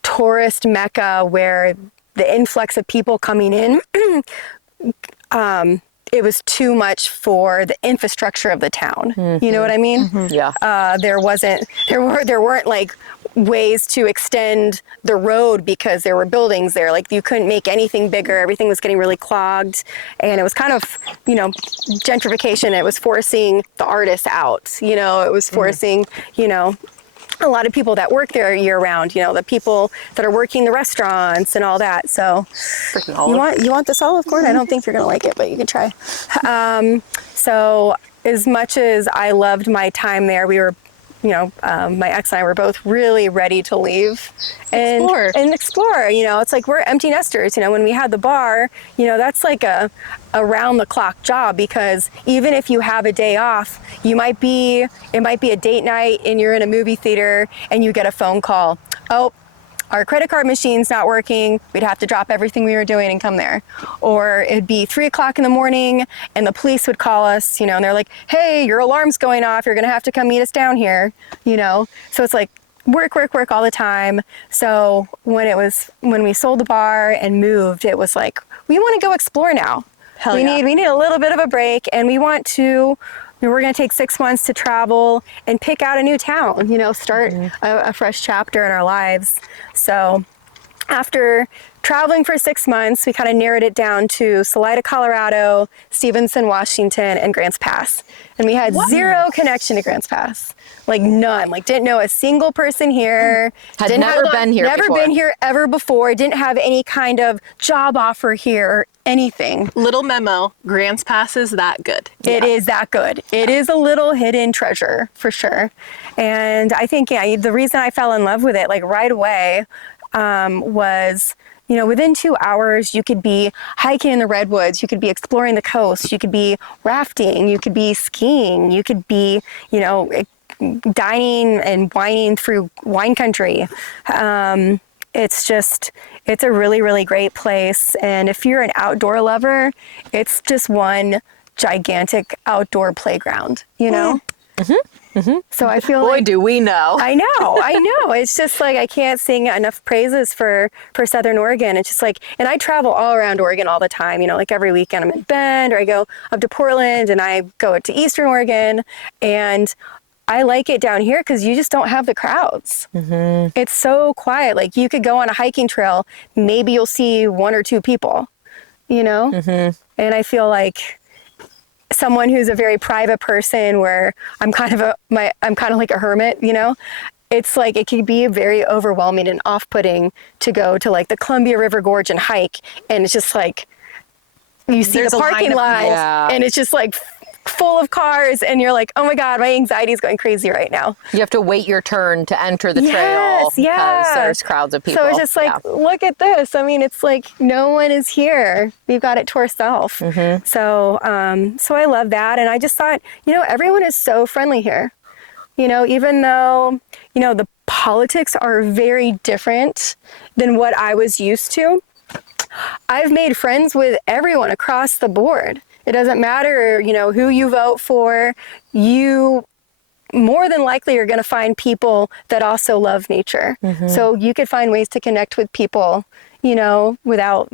tourist mecca where the influx of people coming in, it was too much for the infrastructure of the town. Mm-hmm. You know what I mean? Mm-hmm. Yeah. There weren't like ways to extend the road because there were buildings there. Like you couldn't make anything bigger. Everything was getting really clogged, and it was kind of, gentrification. It was forcing the artists out. It was forcing, a lot of people that work there year round, the people that are working the restaurants and all that. So you want this olive corn? I don't think you're going to like it, but you can try. So as much as I loved my time there, we were, my ex and I were both really ready to leave and explore. It's like we're empty nesters. When we had the bar, that's like a around the clock job, because even if you have a day off, it might be a date night and you're in a movie theater and you get a phone call. Oh, our credit card machine's not working. We'd have to drop everything we were doing and come there. Or it'd be 3 o'clock in the morning and the police would call us, and they're like, hey, your alarm's going off. You're gonna have to come meet us down here, So it's like work all the time. So when we sold the bar and moved, it was like, we want to go explore now. We need a little bit of a break, and we're going to take 6 months to travel and pick out a new town, start a fresh chapter in our lives. So after traveling for 6 months, we kind of narrowed it down to Salida, Colorado, Stevenson, Washington, and Grants Pass. And we had zero connection to Grants Pass. Like none. Like didn't know a single person here. Never been here ever before. Didn't have any kind of job offer here or anything. Little memo, Grants Pass is that good. It is that good. It is a little hidden treasure for sure. And I think, the reason I fell in love with it like right away was, within 2 hours, you could be hiking in the redwoods, you could be exploring the coast, you could be rafting, you could be skiing, you could be, dining and wining through wine country. It's a really, really great place. And if you're an outdoor lover, it's just one gigantic outdoor playground, Mm-hmm. Mm-hmm. So I feel boy, do we know. I know. It's just like, I can't sing enough praises for Southern Oregon. It's just like, and I travel all around Oregon all the time, like every weekend I'm in Bend, or I go up to Portland, and I go to Eastern Oregon, and I like it down here because you just don't have the crowds. Mm-hmm. It's so quiet. Like you could go on a hiking trail, maybe you'll see 1 or 2 people, Mm-hmm. And I feel like someone who's a very private person, where I'm kind of like a hermit, it's like it can be very overwhelming and off-putting to go to like the Columbia River Gorge and hike, and it's just like you see the parking lot and it's just like full of cars, and you're like, oh my God, my anxiety is going crazy right now. You have to wait your turn to enter the trail because there's crowds of people. So it's just like, look at this. I mean, it's like no one is here. We've got it to ourselves. Mm-hmm. So I love that. And I just thought, everyone is so friendly here. Even though, the politics are very different than what I was used to, I've made friends with everyone across the board. It doesn't matter, who you vote for. You more than likely are going to find people that also love nature. So you could find ways to connect with people, without,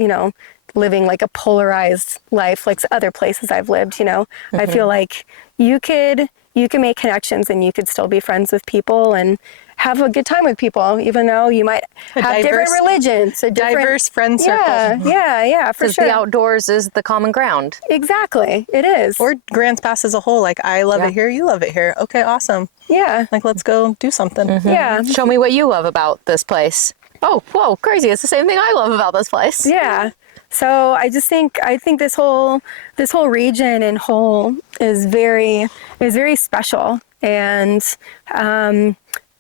living like a polarized life like other places I've lived, I feel like you can make connections and you could still be friends with people and have a good time with people, even though you might have different religions. A diverse friend circle. Yeah, for sure. Because the outdoors is the common ground. Exactly, it is. Or Grants Pass as a whole. Like, I love it here, you love it here. Okay, awesome. Yeah. Like, let's go do something. Yeah. Show me what you love about this place. Oh, whoa, crazy. It's the same thing I love about this place. Yeah. So I think this whole region and whole is very special, and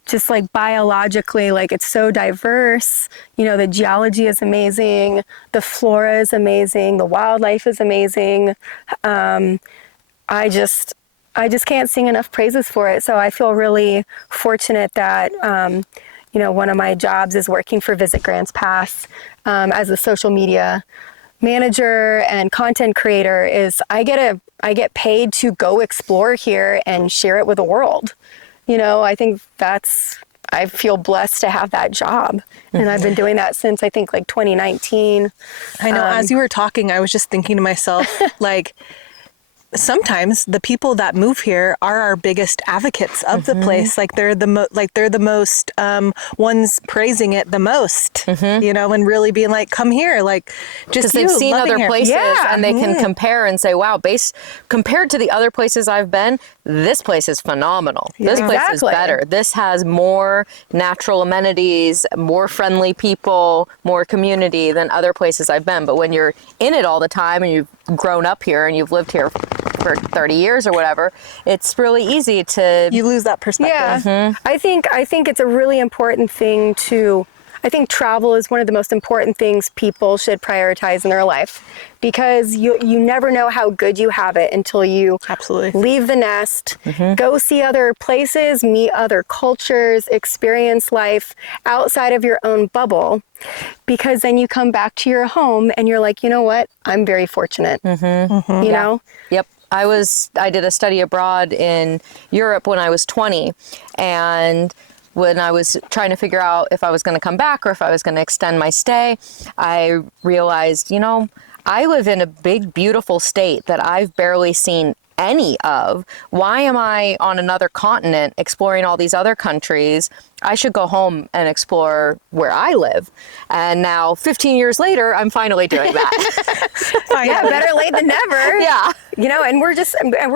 just like biologically, like it's so diverse. The geology is amazing, the flora is amazing, the wildlife is amazing. I just can't sing enough praises for it. So I feel really fortunate that one of my jobs is working for Visit Grants Pass as a social media manager and content creator. I get paid to go explore here and share it with the world. I think I feel blessed to have that job. And I've been doing that since I think like 2019. I know, as you were talking, I was just thinking to myself, like, sometimes the people that move here are our biggest advocates of the place. Like they're the most ones praising it the most, and really being like, come here, like just they've seen other places and they can compare and say, wow, compared to the other places I've been, this place is phenomenal. This place is better. This has more natural amenities, more friendly people, more community than other places I've been. But when you're in it all the time and you've grown up here and you've lived here for 30 years or whatever, it's really easy to... You lose that perspective. Yeah. I think it's a really important thing I think travel is one of the most important things people should prioritize in their life, because you never know how good you have it until you leave the nest, go see other places, meet other cultures, experience life outside of your own bubble, because then you come back to your home and you're like, you know what? I'm very fortunate. You know? Yep. I did a study abroad in Europe when I was 20, and when I was trying to figure out if I was going to come back or if I was going to extend my stay, I realized, I live in a big, beautiful state that I've barely seen any of. Why am I on another continent exploring all these other countries? I should go home and explore where I live. And now 15 years later, I'm finally doing that. Yeah, better late than never. Yeah. And we're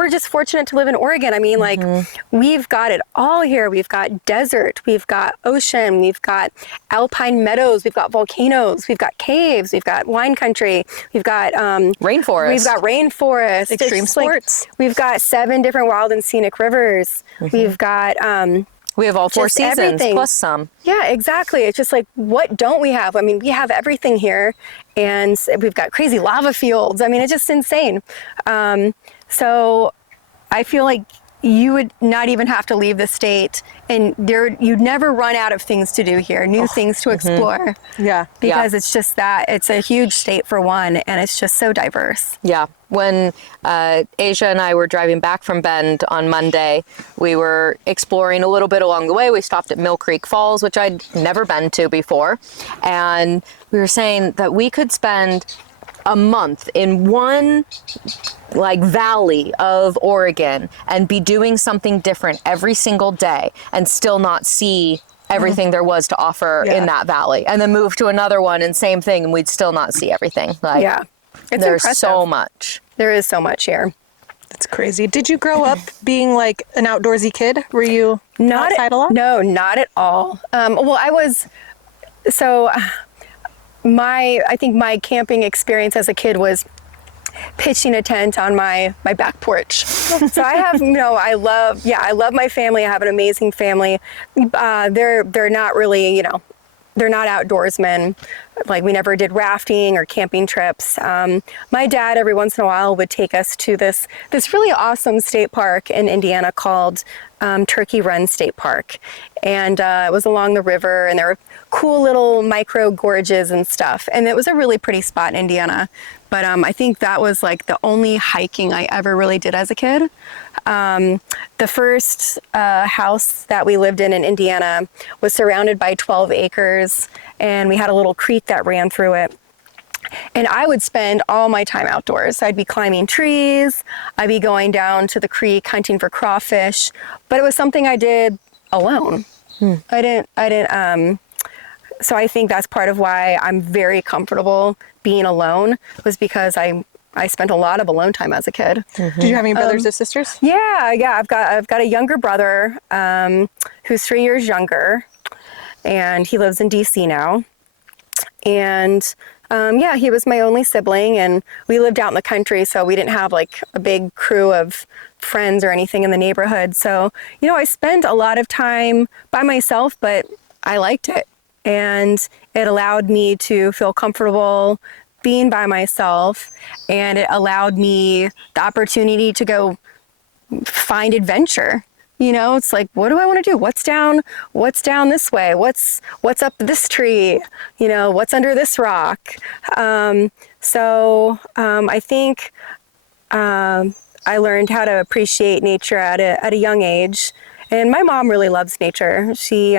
just fortunate to live in Oregon. I mean, like, we've got it all here. We've got desert, we've got ocean, we've got alpine meadows, we've got volcanoes, we've got caves, we've got wine country, we've got rainforest. We've got rainforest, extreme sports. Like, we've got 7 different wild and scenic rivers. We've got we have all 4 seasons everything. plus some. Yeah, exactly. It's just like, what don't we have? I mean, we have everything here, and we've got crazy lava fields. I mean, it's just insane. So I feel like you would not even have to leave the state, and you'd never run out of things to do here, new things to explore. Yeah. Because it's just that, it's a huge state for one, and it's just so diverse. Yeah. When Asia and I were driving back from Bend on Monday, we were exploring a little bit along the way. We stopped at Mill Creek Falls, which I'd never been to before. And we were saying that we could spend a month in one valley of Oregon and be doing something different every single day and still not see everything there was to offer in that valley, and then move to another one and same thing, and we'd still not see everything. It's there's impressive. so much. There is so much here. That's crazy. Did you grow up being like an outdoorsy kid? Were you outside a lot? No, not at all. Well, I was, so I think my camping experience as a kid was pitching a tent on my back porch. So I have, I love my family. I have an amazing family. They're not really, they're not outdoorsmen. like we never did rafting or camping trips. My dad every once in a while would take us to this really awesome state park in Indiana called Turkey Run State Park. And it was along the river, and there were cool little micro gorges and stuff. And it was a really pretty spot in Indiana. But I think that was like the only hiking I ever really did as a kid. The first house that we lived in Indiana was surrounded by 12 acres, and we had a little creek that ran through it. And I would spend all my time outdoors. I'd be climbing trees, I'd be going down to the creek hunting for crawfish, but it was something I did alone. I didn't, so I think that's part of why I'm very comfortable being alone, was because I spent a lot of alone time as a kid. Did you have any brothers or sisters? Yeah. I've got a younger brother who's 3 years younger, and he lives in DC now. And he was my only sibling, and we lived out in the country, so we didn't have like a big crew of friends or anything in the neighborhood. So, I spent a lot of time by myself, but I liked it. And it allowed me to feel comfortable being by myself, and it allowed me the opportunity to go find adventure. It's like, what do I want to do? What's down this way? What's up this tree? What's under this rock? So I think I learned how to appreciate nature at a young age. And my mom really loves nature. She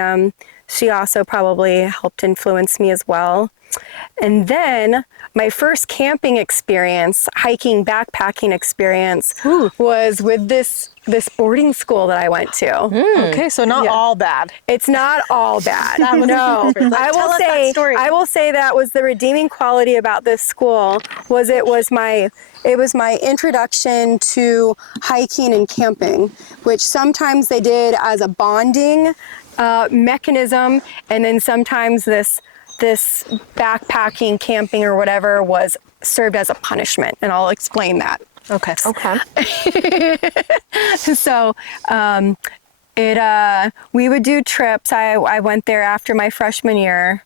also probably helped influence me as well. And then my first camping experience, hiking, backpacking experience, was with this boarding school that I went to. Okay, so not all bad. It's not all bad. No, I will say that was the redeeming quality about this school. It was my introduction to hiking and camping, which sometimes they did as a bonding mechanism, and then sometimes this backpacking, camping, or whatever was served as a punishment, and I'll explain that. Okay. So, we would do trips. I went there after my freshman year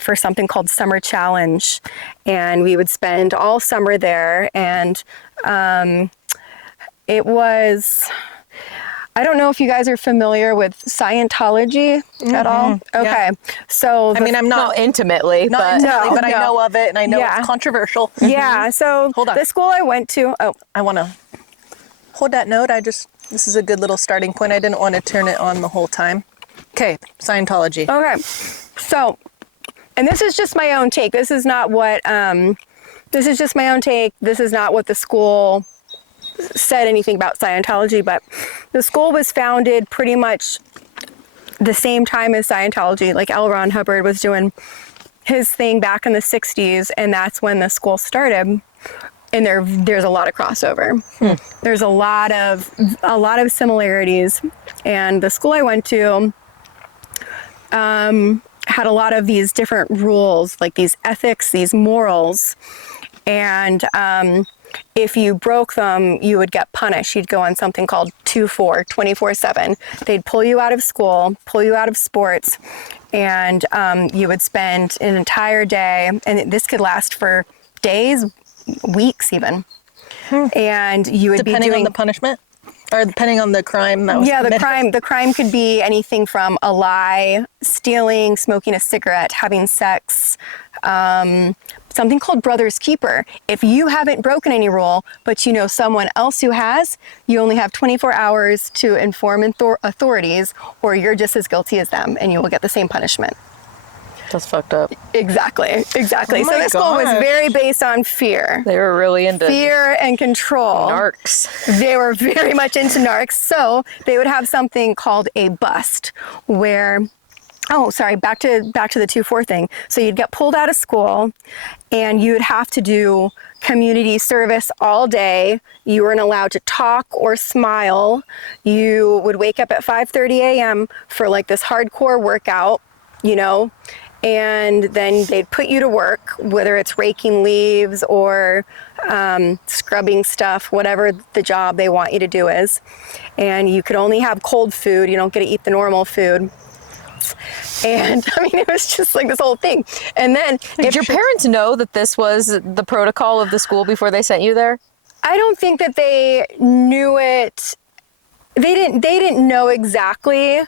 for something called Summer Challenge, and we would spend all summer there. And it was, I don't know if you guys are familiar with Scientology at all. Okay, yeah. So I'm not intimately, but I know of it, and I know it's controversial. Yeah. So hold on. The school I went to. Oh, I want to hold that note. This is a good little starting point. I didn't want to turn it on the whole time. Okay, Scientology. Okay. So, and this is just my own take. This is not what. This is just my own take. This is not what the school said anything about Scientology, but the school was founded pretty much the same time as Scientology. Like L. Ron Hubbard was doing his thing back in the 60s, and that's when the school started. And there's a lot of crossover. There's a lot of similarities. And the school I went to had a lot of these different rules, like these ethics, these morals, and if you broke them, you would get punished. You'd go on something called 2-4, 24/7. They'd pull you out of school, pull you out of sports, and you would spend an entire day, and this could last for days, weeks even. And you would depending on the punishment, or depending on the crime that was committed? The crime could be anything from a lie, stealing, smoking a cigarette, having sex, something called brother's keeper. If you haven't broken any rule, but you know someone else who has, you only have 24 hours to inform authorities, or you're just as guilty as them, and you will get the same punishment. That's fucked up. Exactly. Oh So this school was very based on fear. They were really into fear and control. Narcs. They were very much into narcs. So they would have something called a bust, where back to the 2-4 thing. So you'd get pulled out of school, and you'd have to do community service all day. You weren't allowed to talk or smile. You would wake up at 5:30 a.m. for like this hardcore workout, and then they'd put you to work, whether it's raking leaves or scrubbing stuff, whatever the job they want you to do is. And you could only have cold food. You don't get to eat the normal food. parents. And I mean, it was just like this whole thing. And then Did your parents know that this was the protocol of the school before they sent you there? I don't think that they knew it. They didn't know exactly.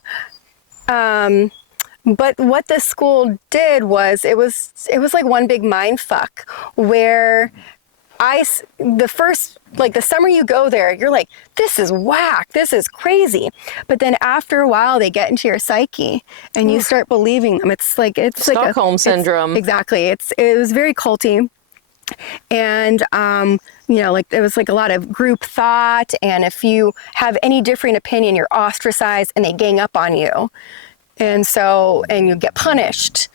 But what the school did was it was like one big mind fuck where the summer you go there, you're like, this is whack, this is crazy. But then after a while, they get into your psyche and you start believing them. It's like Stockholm syndrome. Exactly. It was very culty. And, like there was like a lot of group thought. And if you have any different opinion, you're ostracized and they gang up on you. And you get punished.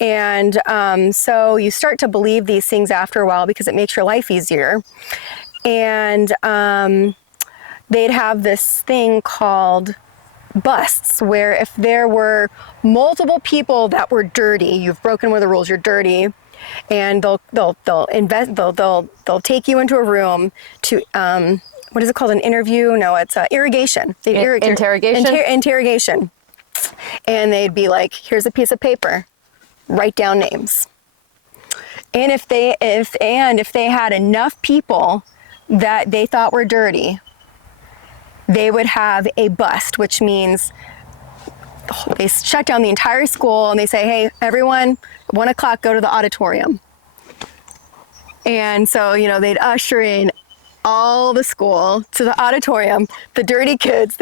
And so you start to believe these things after a while because it makes your life easier. And they'd have this thing called busts, where if there were multiple people that were dirty, you've broken one of the rules, you're dirty, and they'll take you into a room to what is it called, an interview? No, it's irrigation. Interrogation. Interrogation. And they'd be like, here's a piece of paper, write down names. And if they had enough people that they thought were dirty, they would have a bust, which means they shut down the entire school and they say, hey, everyone, 1 o'clock, go to the auditorium. And so, they'd usher in all the school to the auditorium. The dirty kids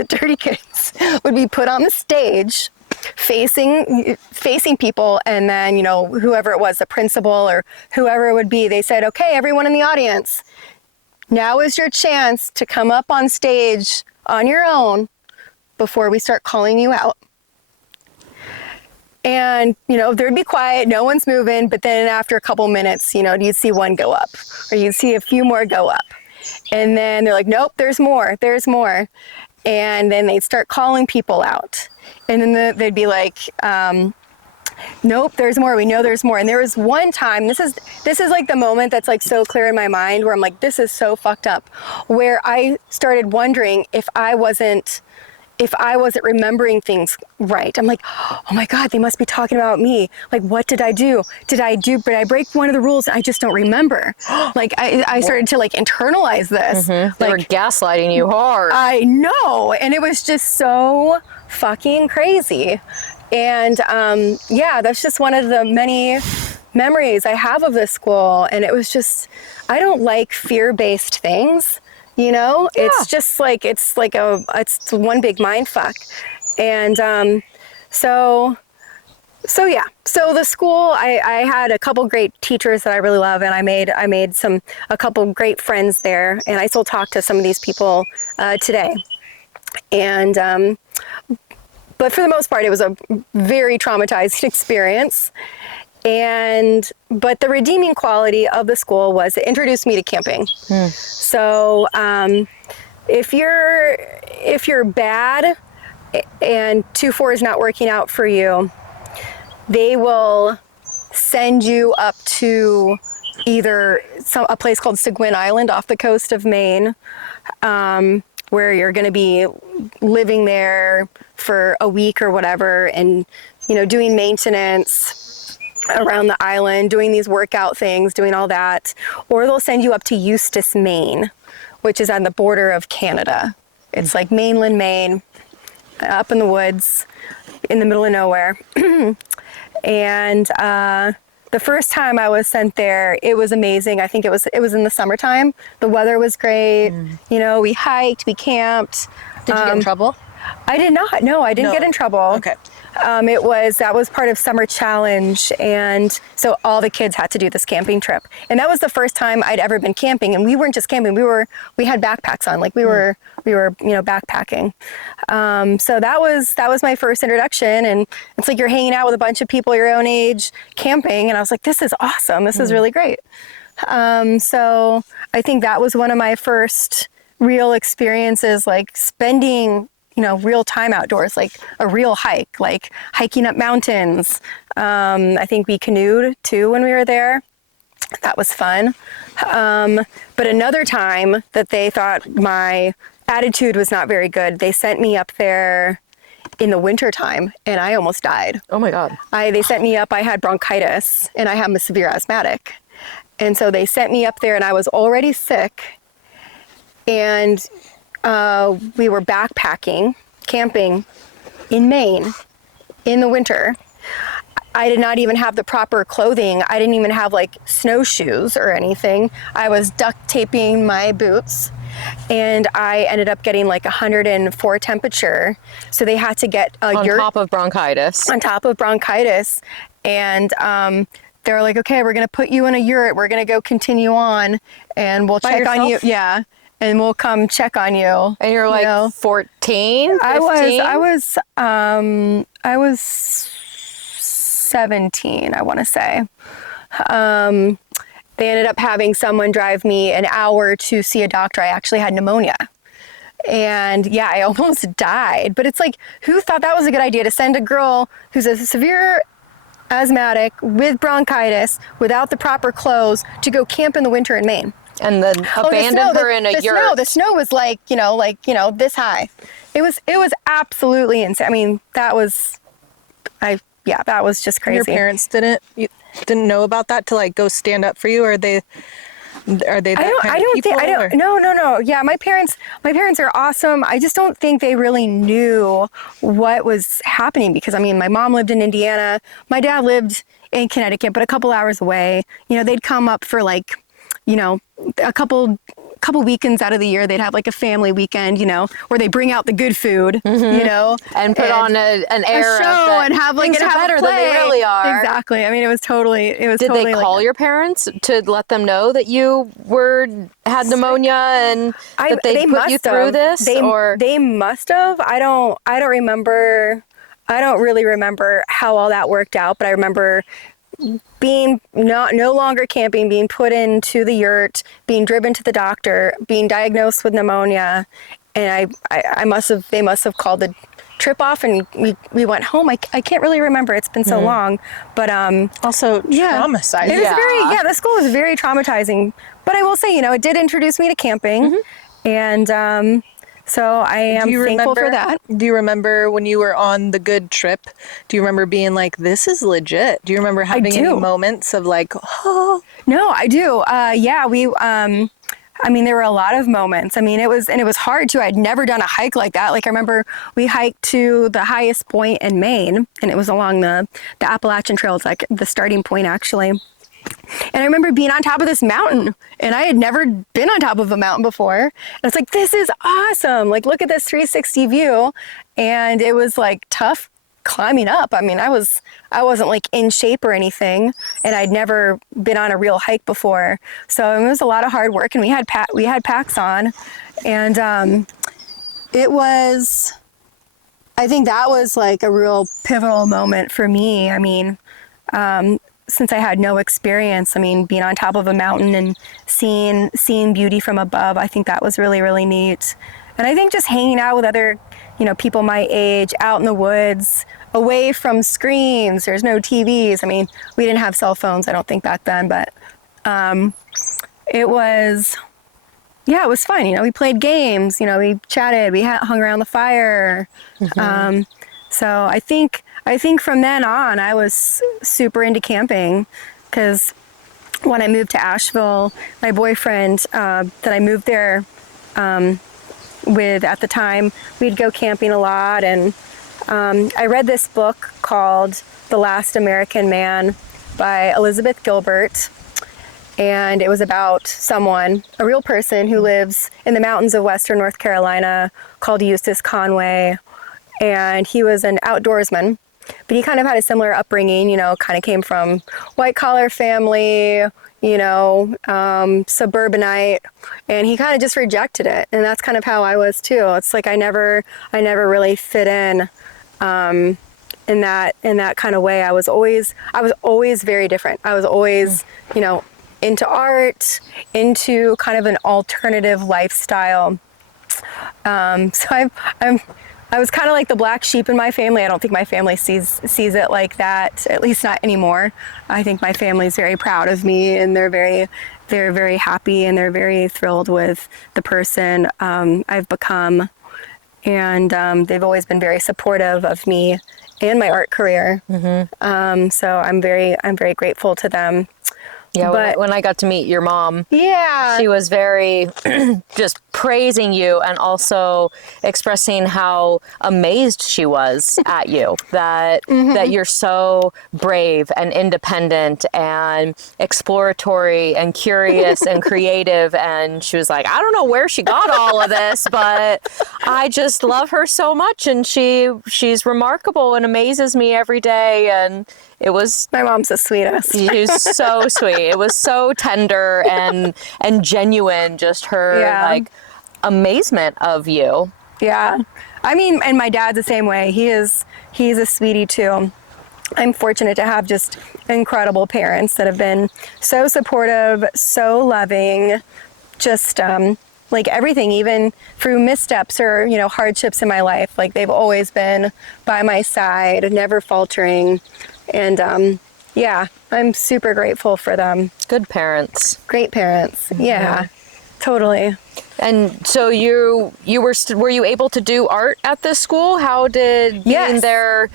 would be put on the stage facing people, and then whoever it was, the principal or whoever it would be, they said, okay, everyone in the audience, now is your chance to come up on stage on your own before we start calling you out. And, there'd be quiet, no one's moving, but then after a couple minutes, you'd see one go up, or you'd see a few more go up. And then they're like, nope, there's more. And then they'd start calling people out. And then they'd be like, nope, there's more. We know there's more. And there was one time, this is like the moment that's like so clear in my mind where I'm like, this is so fucked up, where I started wondering if I wasn't remembering things right. I'm like, oh my God, they must be talking about me. Like, what did I do? Did I break one of the rules and I just don't remember? Like, I started to like internalize this. Mm-hmm. They were gaslighting you hard. I know. And it was just so fucking crazy. And that's just one of the many memories I have of this school. And it was just, I don't like fear-based things. It's just like, it's one big mind fuck. And so the school, I had a couple great teachers that I really love, and I made a couple great friends there, and I still talk to some of these people today. And but for the most part, it was a very traumatizing experience. But the redeeming quality of the school was it introduced me to camping. So if you're bad and 2-4 is not working out for you, they will send you up to either a place called Seguin Island off the coast of Maine, where you're going to be living there for a week or whatever, and doing maintenance around the island, doing these workout things, doing all that. Or they'll send you up to Eustis, Maine, which is on the border of Canada. It's like mainland Maine, up in the woods, in the middle of nowhere. And the first time I was sent there, it was amazing. I think it was in the summertime. The weather was great. We hiked, we camped. Did you get in trouble? I did not. No, I didn't get in trouble. Okay. That was part of Summer Challenge, and so all the kids had to do this camping trip. And that was the first time I'd ever been camping, and we weren't just camping. We had backpacks on, like we were backpacking. So that was my first introduction, and it's like you're hanging out with a bunch of people your own age camping, and I was like, this is awesome. This is really great. So I think that was one of my first real experiences, like spending real time outdoors, like a real hike, like hiking up mountains. I think we canoed too when we were there. That was fun. But another time that they thought my attitude was not very good, they sent me up there in the winter time, and I almost died. Oh my God. They sent me up. I had bronchitis, and I am a severe asthmatic. And so they sent me up there, and I was already sick. And we were backpacking, camping in Maine in the winter. I did not even have the proper clothing. I didn't even have like snowshoes or anything. I was duct taping my boots, and I ended up getting like 104 temperature. So they had to get a on top of bronchitis. On top of bronchitis. And they were like, okay, we're going to put you in a yurt. We're going to go continue on, and we'll check on you. Yeah. And we'll come check on you. And you're like 14, 15? I was 17, I want to say. They ended up having someone drive me an hour to see a doctor. I actually had pneumonia. And yeah, I almost died. But it's like, who thought that was a good idea to send a girl who's a severe asthmatic with bronchitis without the proper clothes to go camp in the winter in Maine? And then abandon her in a yurt. The snow was like, this high. It was absolutely insane. I mean, that was just crazy. Your parents didn't know about that to like go stand up for you, or are they No. Yeah, my parents are awesome. I just don't think they really knew what was happening, because I mean, my mom lived in Indiana, my dad lived in Connecticut, but a couple hours away. They'd come up for like, a couple weekends out of the year. They'd have like a family weekend, where they bring out the good food, and put on an air show and have like better than they really are. Exactly. I mean, it was totally. Did they call your parents to let them know that you had pneumonia and that they put you through this? They must have. I don't remember. I don't really remember how all that worked out, but I remember being no longer camping, being put into the yurt, being driven to the doctor, being diagnosed with pneumonia, and they must have called the trip off, and we went home. I can't really remember. It's been so long, but also traumatizing. It was the school was very traumatizing. But I will say, it did introduce me to camping, and so I am thankful for that. Do you remember when you were on the good trip? Do you remember being like, this is legit? Do you remember having any moments of like, oh? No, I do. I mean, there were a lot of moments. I mean, it was hard too. I'd never done a hike like that. Like I remember we hiked to the highest point in Maine, and it was along the Appalachian Trail. It's like the starting point actually. And I remember being on top of this mountain, and I had never been on top of a mountain before. And it's like, this is awesome. Like, look at this 360 view. And it was like tough climbing up. I mean, I wasn't like in shape or anything, and I'd never been on a real hike before. So it was a lot of hard work, and we had packs on, and I think that was like a real pivotal moment for me. I mean, since I had no experience, I mean, being on top of a mountain and seeing beauty from above, I think that was really, really neat. And I think just hanging out with other, people my age, out in the woods, away from screens. There's no TVs. I mean, we didn't have cell phones, I don't think, back then, but it was fun. We played games, we chatted, we hung around the fire. So I think from then on, I was super into camping, because when I moved to Asheville, my boyfriend that I moved there with at the time, we'd go camping a lot. And I read this book called The Last American Man by Elizabeth Gilbert. And it was about a real person who lives in the mountains of Western North Carolina, called Eustace Conway. And he was an outdoorsman, but he kind of had a similar upbringing, kind of came from white collar family, suburbanite, and he kind of just rejected it. And that's kind of how I was too. It's like I never really fit in that kind of way. I was always very different. I was always, into art, into kind of an alternative lifestyle. So I was kind of like the black sheep in my family. I don't think my family sees it like that, at least not anymore. I think my family's very proud of me, and they're very happy, and they're very thrilled with the person I've become. and they've always been very supportive of me and my art career. So I'm very grateful to them. Yeah, but when I got to meet your mom, yeah, she was very just praising you and also expressing how amazed she was at you, that that you're so brave and independent and exploratory and curious and creative. And she was like, I don't know where she got all of this, but I just love her so much, and she's remarkable and amazes me every day. And it was, my mom's the sweetest. she's so sweet. It was so tender and genuine, just her like amazement of you. Yeah. I mean, and my dad's the same way. He's a sweetie too. I'm fortunate to have just incredible parents that have been so supportive, so loving, just like everything, even through missteps or, you know, hardships in my life. Like they've always been by my side, never faltering. And yeah, I'm super grateful for them. Good parents. Great parents. Yeah, totally. And so were you able to do art at this school? How did being there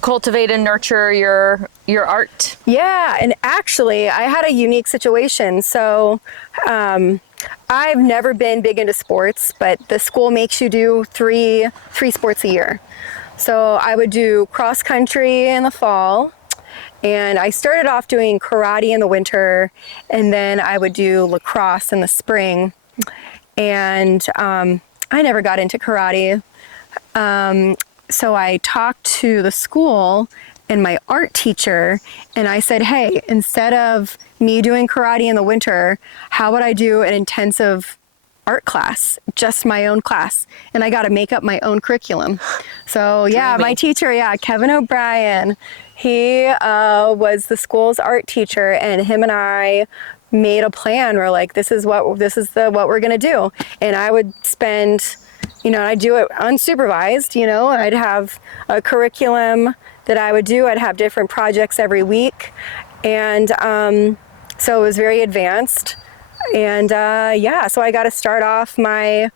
cultivate and nurture your art? Yeah, and actually I had a unique situation. So I've never been big into sports, but the school makes you do three sports a year. So I would do cross country in the fall, and I started off doing karate in the winter, and then I would do lacrosse in the spring. And I never got into karate. So I talked to the school and my art teacher, and I said, hey, instead of me doing karate in the winter, how would I do an intensive art class, just my own class? And I got to make up my own curriculum. So yeah, my teacher, Kevin O'Brien, he was the school's art teacher, and him and I made a plan. We're like, this is what we're gonna do. And I would spend, you know, I'd do it unsupervised, you know, I'd have a curriculum that I would do. I'd have different projects every week. And so it was very advanced. And so I got to start off my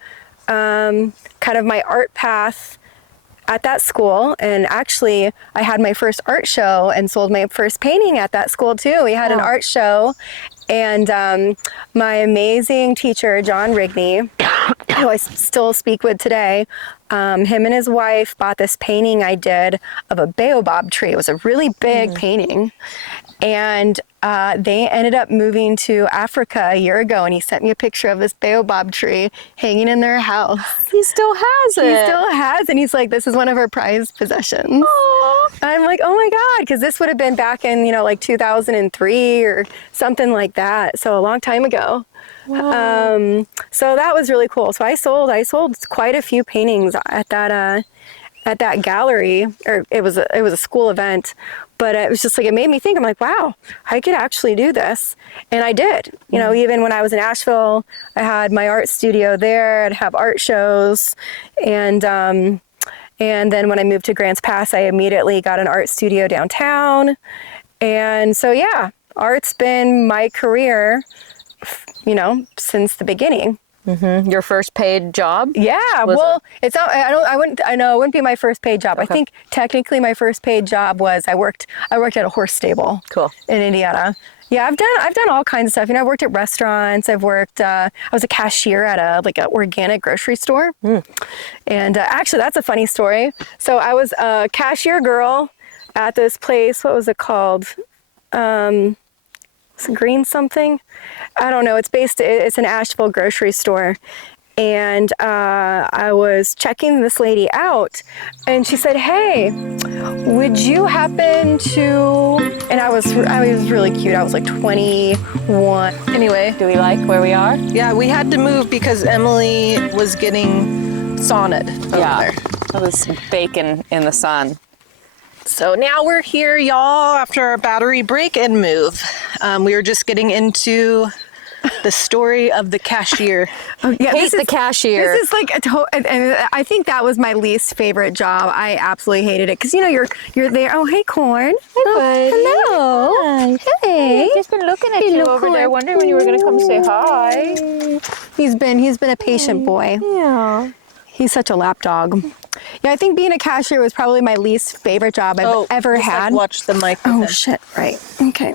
kind of my art path at that school. And actually I had my first art show and sold my first painting at that school too. We had an art show, and my amazing teacher, John Rigney, who I still speak with today, him and his wife bought this painting I did of a baobab tree. It was a really big painting. And they ended up moving to Africa a year ago, and he sent me a picture of this baobab tree hanging in their house. He still has it. He still has, and he's like, this is one of our prized possessions. Aww. I'm like, oh my God, because this would have been back in, you know, like 2003 or something like that. So a long time ago. Wow. So that was really cool. So I sold quite a few paintings at that gallery, or it was a school event. But it was just like, it made me think, I'm like, wow, I could actually do this. And I did. You know, even when I was in Asheville, I had my art studio there. I'd have art shows. And then when I moved to Grants Pass, I immediately got an art studio downtown. And so, yeah, art's been my career, you know, since the beginning. Mm-hmm. Your first paid job? Yeah, it's not. I wouldn't be my first paid job. Okay. I think technically my first paid job was I worked at a horse stable. Cool. In Indiana. Yeah, I've done all kinds of stuff. You know, I've worked at restaurants. I've worked. I was a cashier at an organic grocery store. And actually, that's a funny story. So I was a cashier girl at this place. What was it called? It's Green something. I don't know. It's an Asheville grocery store. And I was checking this lady out, and she said, hey, would you happen to, and I was really cute. I was like 21. Anyway, Do we like where we are? yeah, we had to move because Emily was getting saunted over there. I was baking in the sun. So now we're here, y'all, after our battery break and move. We were just getting into the story of the cashier. Oh, yeah, Hate the cashier. This is like I think that was my least favorite job. I absolutely hated it because, you know, you're there. Oh, hey, Corn. Hi, Hello. Hi. Hey. I've just been looking at you over there, wondering when you were going to come say hi. He's been a patient boy. Yeah. He's such a lap dog. Yeah, I think being a cashier was probably my least favorite job I've ever had. Watch the mic. Oh, shit. Right. Okay.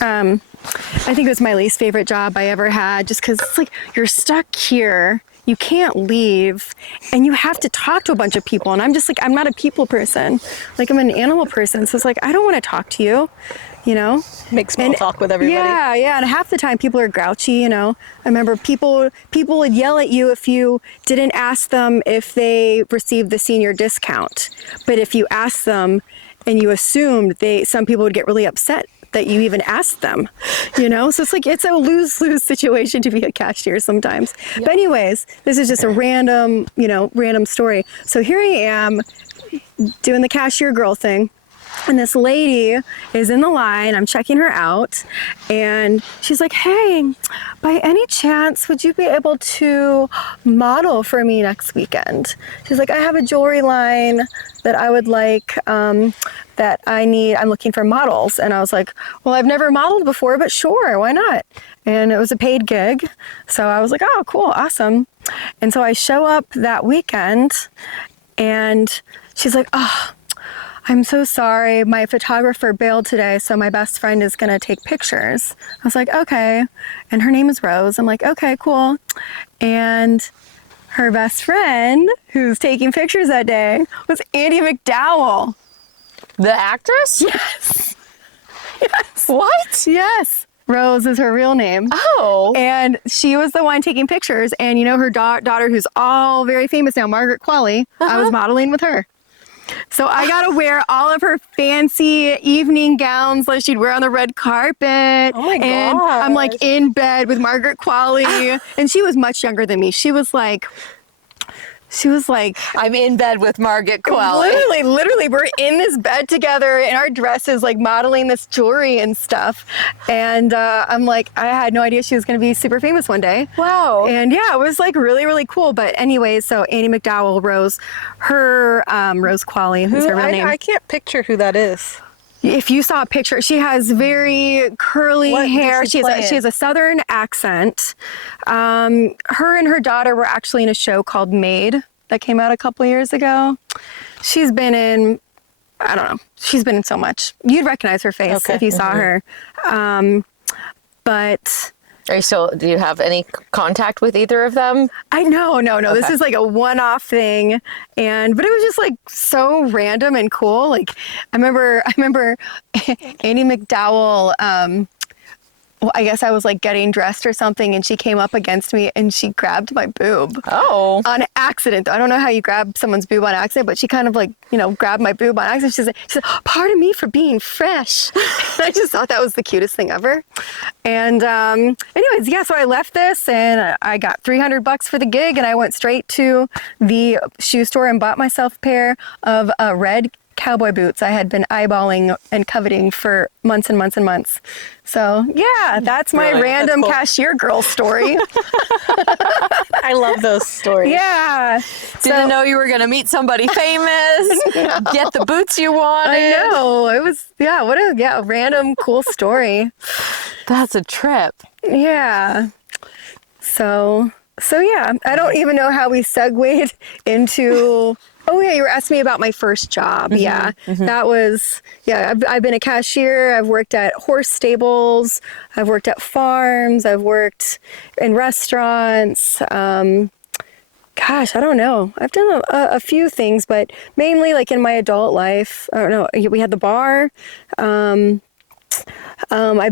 I think it was my least favorite job I ever had, just because it's like you're stuck here. You can't leave, and you have to talk to a bunch of people. And I'm just like, I'm not a people person. Like, I'm an animal person. So it's like, I don't want to talk to you, you know? Make small talk with everybody. Yeah. And half the time people are grouchy, you know? I remember people would yell at you if you didn't ask them if they received the senior discount. But if you asked them and you assumed, some people would get really upset that you even asked them, you know? So it's like, it's a lose-lose situation to be a cashier sometimes. Yep. But anyways, this is just a random story. So here I am doing the cashier girl thing. And this lady is in the line, I'm checking her out, and she's like, hey, by any chance, would you be able to model for me next weekend? She's like, I have a jewelry line that I would like, I'm looking for models. And I was like, well, I've never modeled before, but sure, why not? And it was a paid gig. So I was like, oh, cool, awesome. And so I show up that weekend, and she's like, oh, I'm so sorry, my photographer bailed today, so my best friend is gonna take pictures. I was like, okay. And her name is Rose. I'm like, okay, cool. And her best friend, who's taking pictures that day, was Andie MacDowell. The actress? Yes. Yes. What? Yes. Rose is her real name. Oh. And she was the one taking pictures. And you know, her daughter, who's all very famous now, Margaret Qualley, I was modeling with her. So I got to wear all of her fancy evening gowns like she'd wear on the red carpet. Oh my God. And I'm like in bed with Margaret Qualley. And she was much younger than me. She was like, I'm in bed with Margaret Qualley. Literally, we're in this bed together in our dresses, like modeling this jewelry and stuff. And I'm like, I had no idea she was going to be super famous one day. Wow. And yeah, it was like really, really cool. But anyways, so Andie MacDowell, Rose Qualley is her real name. I can't picture who that is. If you saw a picture, she has very curly hair. She has a Southern accent. Her and her daughter were actually in a show called Maid that came out a couple years ago. She's been in, I don't know, she's been in so much. You'd recognize her face if you saw her. But... do you have any contact with either of them? No. Okay. This is like a one-off thing. But it was just like so random and cool. Like I remember Andie MacDowell, well, I guess I was like getting dressed or something, and she came up against me and she grabbed my boob. Oh. On accident. I don't know how you grab someone's boob on accident, but she kind of like, grabbed my boob on accident. She said, pardon me for being fresh. I just thought that was the cutest thing ever. And anyways, yeah, so I left this and I got $300 for the gig, and I went straight to the shoe store and bought myself a pair of red cowboy boots I had been eyeballing and coveting for months and months and months. So yeah, that's my random cashier girl story. I love those stories. Yeah. Didn't know you were going to meet somebody famous, get the boots you wanted. I know. It was, what a random cool story. That's a trip. Yeah. So yeah, I don't even know how we segued into... Oh yeah, you were asking me about my first job. That was, I've been a cashier. I've worked at horse stables. I've worked at farms. I've worked in restaurants. Gosh, I don't know. I've done a few things, but mainly like in my adult life, I don't know. We had the bar. I've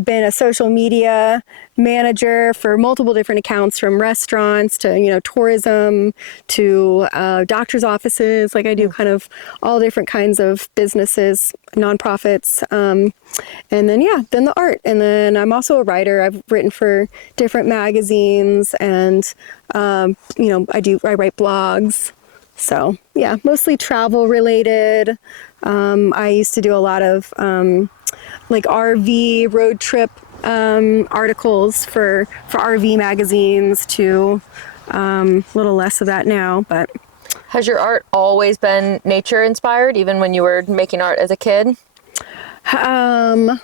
been a social media manager for multiple different accounts, from restaurants to, tourism to doctor's offices. Like I do kind of all different kinds of businesses, nonprofits. And then the art. And then I'm also a writer. I've written for different magazines, and, I write blogs. So yeah, mostly travel related. I used to do a lot of like RV road trip articles for RV magazines too. A little less of that now, but. Has your art always been nature inspired, even when you were making art as a kid? Yeah,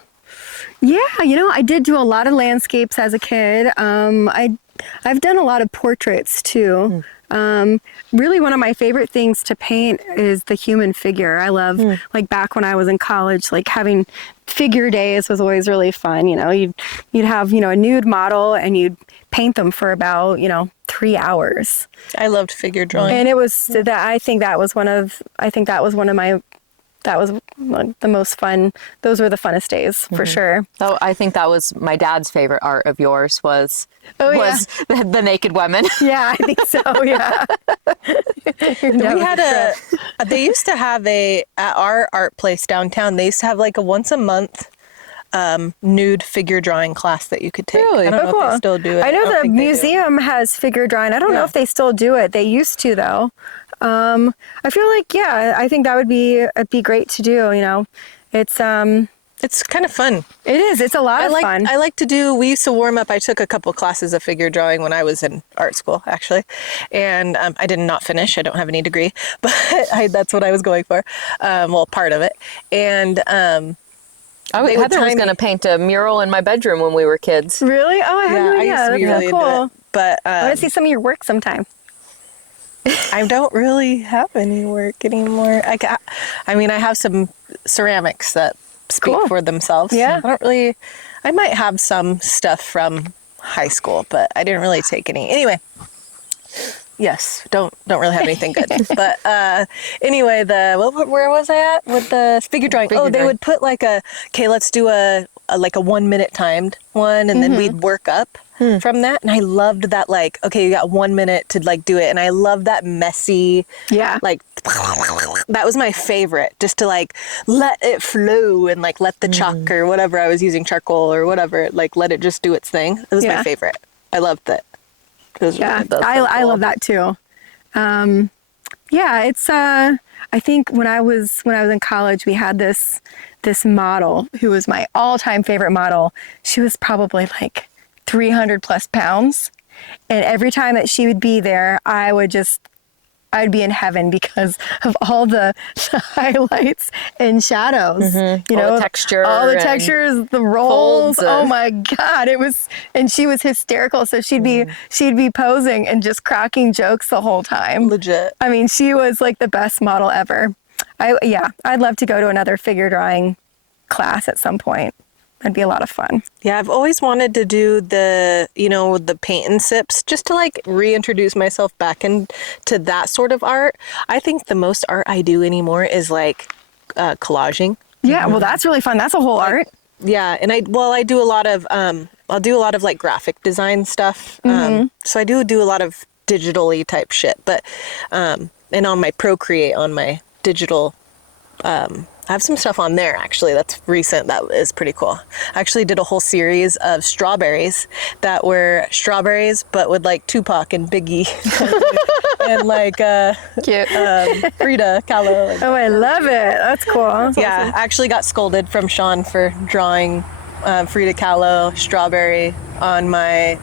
I did do a lot of landscapes as a kid. I've done a lot of portraits too. Really, one of my favorite things to paint is the human figure. I love, like back when I was in college, like having figure days was always really fun. You know, you'd have, you know, a nude model and you'd paint them for about, you know, 3 hours. I loved figure drawing. And it was that I think that was one of my that was like the most fun. Those were the funnest days for sure. So I think that was my dad's favorite art of yours was yeah. the naked women. Yeah, I think so. Yeah. We had they used to have at our art place downtown, they used to have like a once a month nude figure drawing class that you could take. Really? I don't know if they still do it. I know don't the think they do. museum has figure drawing. I don't know if they still do it. They used to though. I feel like, yeah, I think that would be great to do, you know. It's kind of fun. It is. It's a lot of fun. I like to do, we used to warm up. I took a couple classes of figure drawing when I was in art school, actually. And I did not finish. I don't have any degree, but that's what I was going for. Well, part of it. And Heather was going to paint a mural in my bedroom when we were kids. Really? Oh, I had no idea. I used to be really cool. into it. But I want to see some of your work sometime. I don't really have any work anymore. I mean, I have some ceramics that speak for themselves. Yeah. I might have some stuff from high school, but I didn't really take any. Anyway, yes, don't really have anything good. But anyway, where was I at with the figure drawing? They would put like let's do a 1 minute timed one, and then we'd work up from that. And I loved that, like, okay, you got 1 minute to like do it. And I love that messy, like, that was my favorite, just to like let it flow and like let the chalk or whatever I was using, charcoal or whatever, like let it just do its thing. It was my favorite. I loved it. I love that too. It's I think when I was in college, we had this model who was my all-time favorite model. She was probably like 300 plus pounds, and every time that she would be there, I'd be in heaven because of all the highlights and shadows, you know, all the textures, the rolls. Oh my God. And she was hysterical. So she'd be posing and just cracking jokes the whole time. Legit. I mean, she was like the best model ever. I'd love to go to another figure drawing class at some point. That'd be a lot of fun. Yeah, I've always wanted to do the paint and sips, just to like reintroduce myself back into that sort of art. I think the most art I do anymore is like collaging. Yeah, well, that's really fun. That's a whole art. Yeah, and I do a lot of I'll do a lot of like graphic design stuff. So I do a lot of digitally type shit, but and on my Procreate, on my digital I have some stuff on there, actually, that's recent. That is pretty cool. I actually did a whole series of strawberries that were strawberries, but with like Tupac and Biggie and like Cute. Frida Kahlo. Oh, I love it. That's cool. That's Yeah, awesome. I actually got scolded from Sean for drawing Frida Kahlo strawberry on my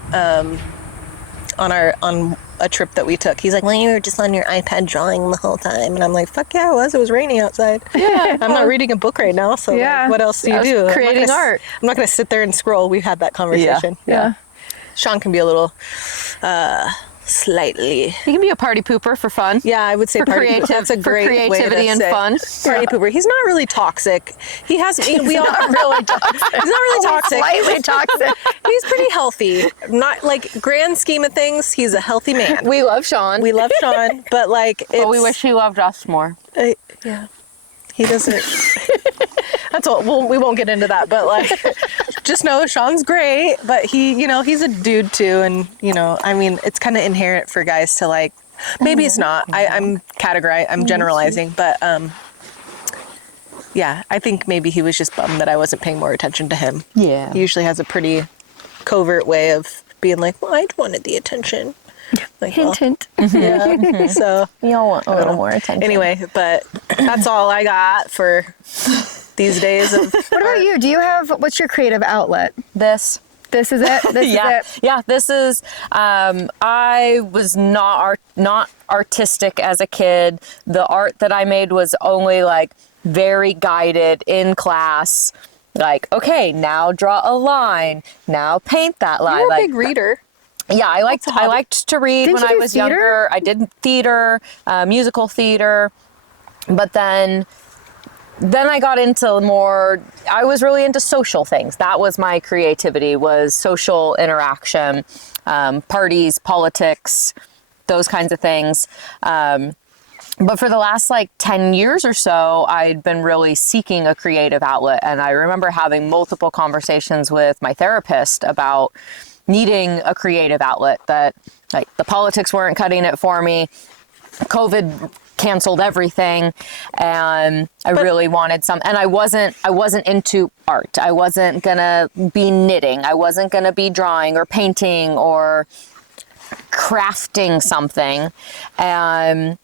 on a trip that we took. He's like, well, you were just on your iPad drawing the whole time. And I'm like, fuck yeah, I was. It was raining outside. Yeah. I'm not reading a book right now, so like, what else do you do? Creating art. I'm not going to sit there and scroll. We've had that conversation. Yeah. Sean can be a little slightly. You can be a party pooper for fun. Yeah, I would say party pooper. That's a great way to creativity and say fun. Party pooper. He's not really toxic. He has. We all not really toxic. He's not really toxic. Slightly toxic. He's pretty healthy. Not like grand scheme of things. He's a healthy man. We love Sean. We love Sean, but like, but we wish he loved us more. Yeah, he doesn't. That's all. Well, we won't get into that, but like, just know Sean's great, but he's a dude too, and I mean, it's kind of inherent for guys to like. Maybe it's not. I'm generalizing, but yeah, I think maybe he was just bummed that I wasn't paying more attention to him. Yeah, he usually has a pretty covert way of being like, well, I wanted the attention. Like, hint, hint. Yeah. So we all want a little more attention. Anyway, but that's all I got for these days. What about you? What's your creative outlet? This is it? This is it? Yeah, this is, I was not artistic as a kid. The art that I made was only like very guided in class. Like, okay, now draw a line. Now paint that line. You're a big reader. Yeah, I liked to read Didn't when you I do was theater? younger. I did theater, musical theater, but then I got into more, I was really into social things. That was my creativity, was social interaction, parties, politics, those kinds of things. But for the last like 10 years or so, I'd been really seeking a creative outlet. And I remember having multiple conversations with my therapist about needing a creative outlet, that like the politics weren't cutting it for me. COVID canceled everything, and I really wanted some, and I wasn't into art. I wasn't gonna be knitting. I wasn't gonna be drawing or painting or crafting something. And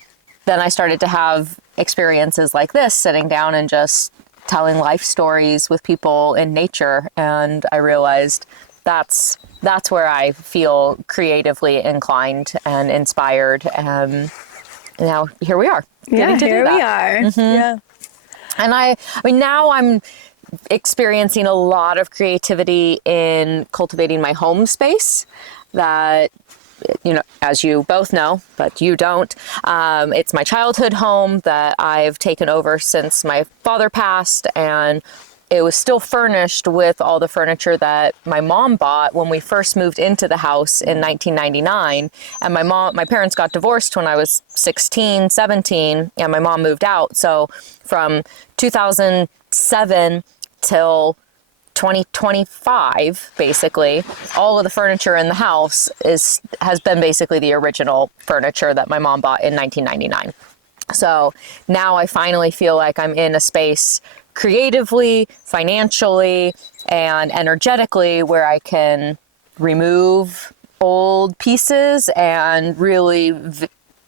then I started to have experiences like this, sitting down and just telling life stories with people in nature. And I realized that's where I feel creatively inclined and inspired. And now here we are. Yeah, here we are. Yeah. And I mean, now I'm experiencing a lot of creativity in cultivating my home space that, you know, as you both know, but you don't, it's my childhood home that I've taken over since my father passed, and it was still furnished with all the furniture that my mom bought when we first moved into the house in 1999. And my parents got divorced when I was 16, 17, and my mom moved out. So from 2007 till 2025, basically, all of the furniture in the house has been basically the original furniture that my mom bought in 1999. So now I finally feel like I'm in a space creatively, financially, and energetically where I can remove old pieces and really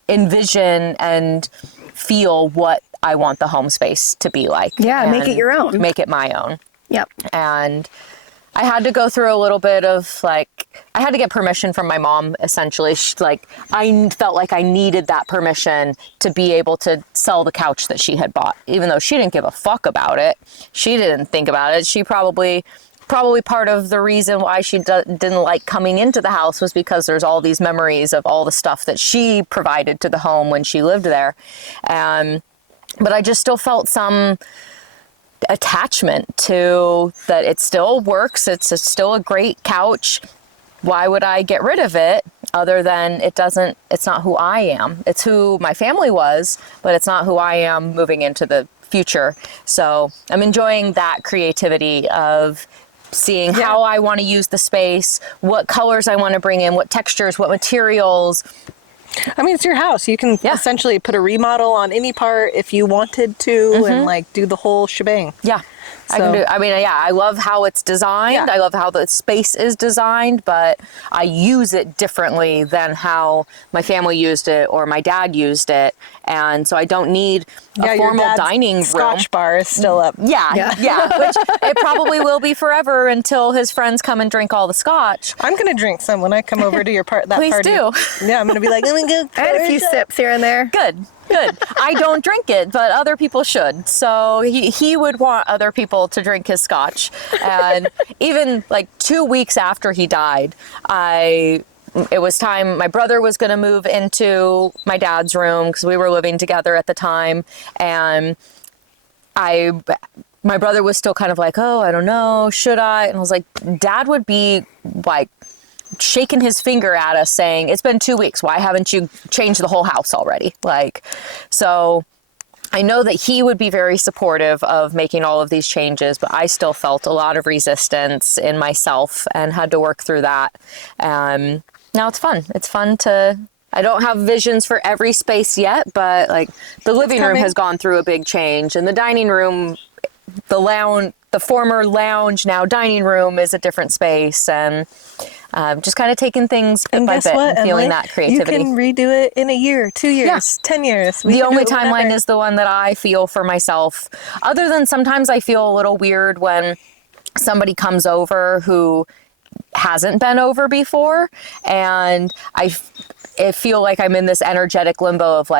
envision and feel what I want the home space to be like. Yeah, make it your own. Make it my own. Yep. And I had to go through a little bit of I had to get permission from my mom, essentially. I felt like I needed that permission to be able to sell the couch that she had bought, even though she didn't give a fuck about it. She didn't think about it. She probably part of the reason why she didn't like coming into the house was because there's all these memories of all the stuff that she provided to the home when she lived there. But I just still felt some attachment to that. It still works. It's still a great couch. Why would I get rid of it, other than it's not who I am. It's who my family was, but it's not who I am moving into the future. So I'm enjoying that creativity of seeing how I want to use the space, what colors I want to bring in, what textures, what materials. I mean, it's your house. You can essentially put a remodel on any part if you wanted to, and do the whole shebang. Yeah. I love how it's designed. Yeah. I love how the space is designed, but I use it differently than how my family used it or my dad used it. And so I don't need a formal dining room. Scotch bar is still up. Yeah. Which it probably will be forever until his friends come and drink all the scotch. I'm going to drink some when I come over to your party. Please do. Yeah, I'm going to be like, let me go. I had a few sips here and there. Good. I don't drink it, but other people should. So he would want other people to drink his scotch. And even 2 weeks after he died, it was time. My brother was going to move into my dad's room because we were living together at the time. And my brother was still kind of like, oh, I don't know, should I? And I was like, Dad would be shaking his finger at us saying, it's been 2 weeks. Why haven't you changed the whole house already? So I know that he would be very supportive of making all of these changes, but I still felt a lot of resistance in myself and had to work through that. Now it's fun. It's fun I don't have visions for every space yet, but the living room has gone through a big change, and the dining room, the former lounge, now dining room, is a different space. And just kind of taking things bit by bit and feeling Emily? that creativity. You can redo it in a year, 2 years, 10 years. The only timeline is the one that I feel for myself. Other than sometimes I feel a little weird when somebody comes over who hasn't been over before, and I feel like I'm in this energetic limbo of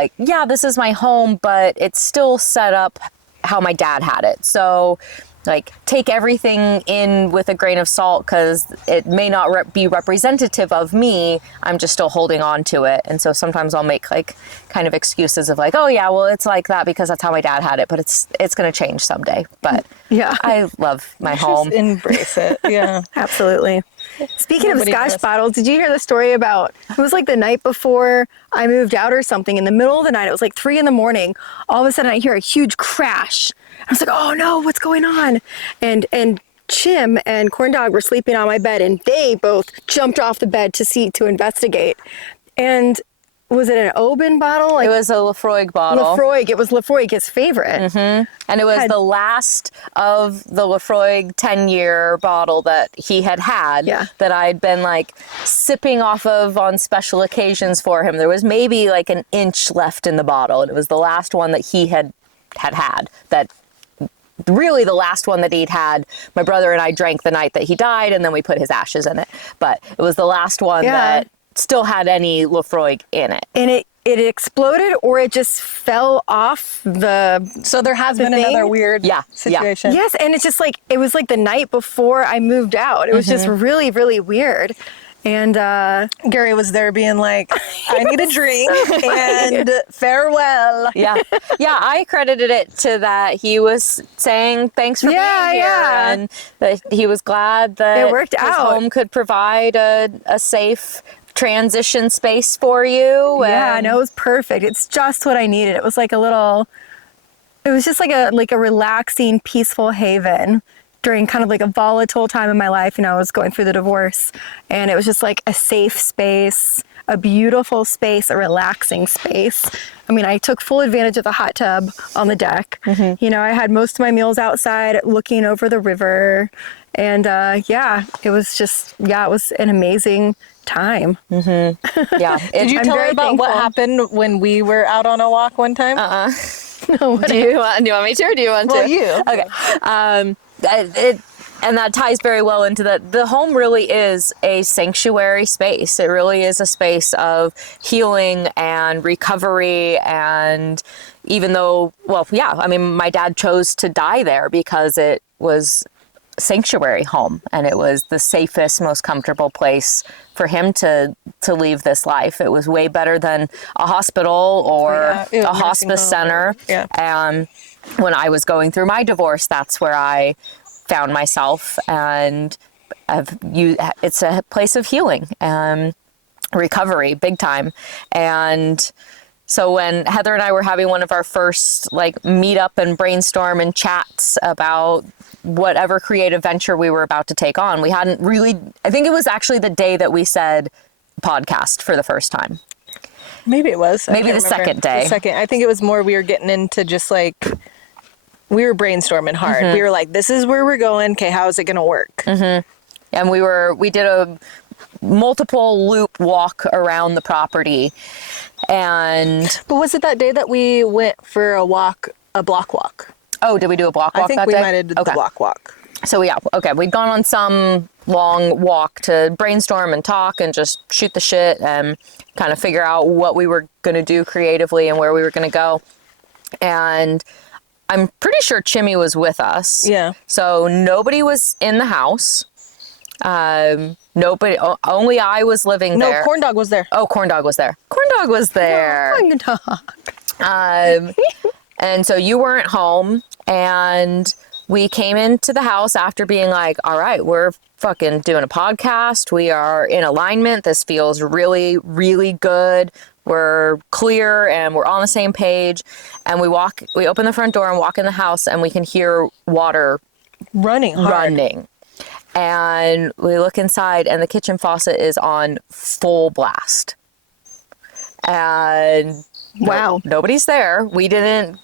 this is my home, but it's still set up how my dad had it. So like take everything in with a grain of salt because it may not be representative of me. I'm just still holding on to it. And so sometimes I'll make like kind of excuses of like, oh yeah, well it's like that because that's how my dad had it, but it's going to change someday. But Yeah. I love my home. Just embrace it. Yeah. Absolutely. Speaking Nobody of scotch knows. bottles, did you hear the story about, it was like the night before I moved out or something, in the middle of the night, it was like 3 a.m. All of a sudden I hear a huge crash. I was like, oh no, what's going on? And Chim and Corn Dog were sleeping on my bed, and they both jumped off the bed to investigate. And was it an Oban bottle? It was a Lafroig bottle. Lafroig. It was Lafroig, his favorite. Mm-hmm. And it was the last of the Lafroig 10-year bottle that he had Yeah. that I'd been like sipping off of on special occasions for him. There was maybe like an inch left in the bottle, and it was the last one that he had that really the last one that he'd had. My brother and I drank the night that he died, and then we put his ashes in it. But it was the last one that still had any Lafroig in it. And it exploded, or it just fell off the... So there has been thing? another weird Yeah. situation. Yes, and it's just like, it was like the night before I moved out. It was just really, really weird. And Gary was there being like, I need a drink and farewell. Yeah. Yeah, I credited it to that he was saying thanks for being here. Yeah. And that he was glad that It worked his out. home could provide a safe transition space for you. yeah, and no, it was perfect. It's just what I needed. It was like it was just like a relaxing, peaceful haven during kind of like a volatile time in my life. You know, I was going through the divorce, and it was just like a safe space, a beautiful space, a relaxing space. I mean, I took full advantage of the hot tub on the deck. You know, I had most of my meals outside looking over the river. And it was an amazing time. yeah. Did you I'm tell her very about what thankful. happened when we were out on a walk one time? Do you want me to, or do you want Well, to? you. Okay. And that ties very well into that. The home really is a sanctuary space. It really is a space of healing and recovery. And even though, my dad chose to die there because it was a sanctuary home, and it was the safest, most comfortable place for him to leave this life. It was way better than a hospital or Yeah, it was a nursing hospice home. center. Yeah. And when I was going through my divorce, that's where I found myself, and it's a place of healing and recovery, big time. And so when Heather and I were having one of our first like meet up and brainstorm and chats about whatever creative venture we were about to take on, we hadn't really, I think it was actually the day that we said podcast for the first time. Maybe it was. I Maybe can't the remember. second day. The second. I think it was more we were getting into just like, we were brainstorming hard. We were like, this is where we're going. Okay, how is it going to work? And we did a multiple loop walk around the property. And But was it that day that we went for a walk, a block walk? oh, did we do a block walk I think that we day? might have did the block walk. So we'd gone on some long walk to brainstorm and talk and just shoot the shit and kind of figure out what we were going to do creatively and where we were going to go. And I'm pretty sure Chimmy was with us. Yeah. So nobody was in the house. Nobody, only I was living No, there. Corn Dog was there. Oh, Corn Dog was there. Corn Dog was there. And so you weren't home, and we came into the house after being like, all right, we're fucking doing a podcast. We are in alignment. This feels really, really good. We're clear and we're on the same page. And we open the front door and walk in the house, and we can hear water Running hard. running. And we look inside, and the kitchen faucet is on full blast. And Wow. nobody's there. We didn't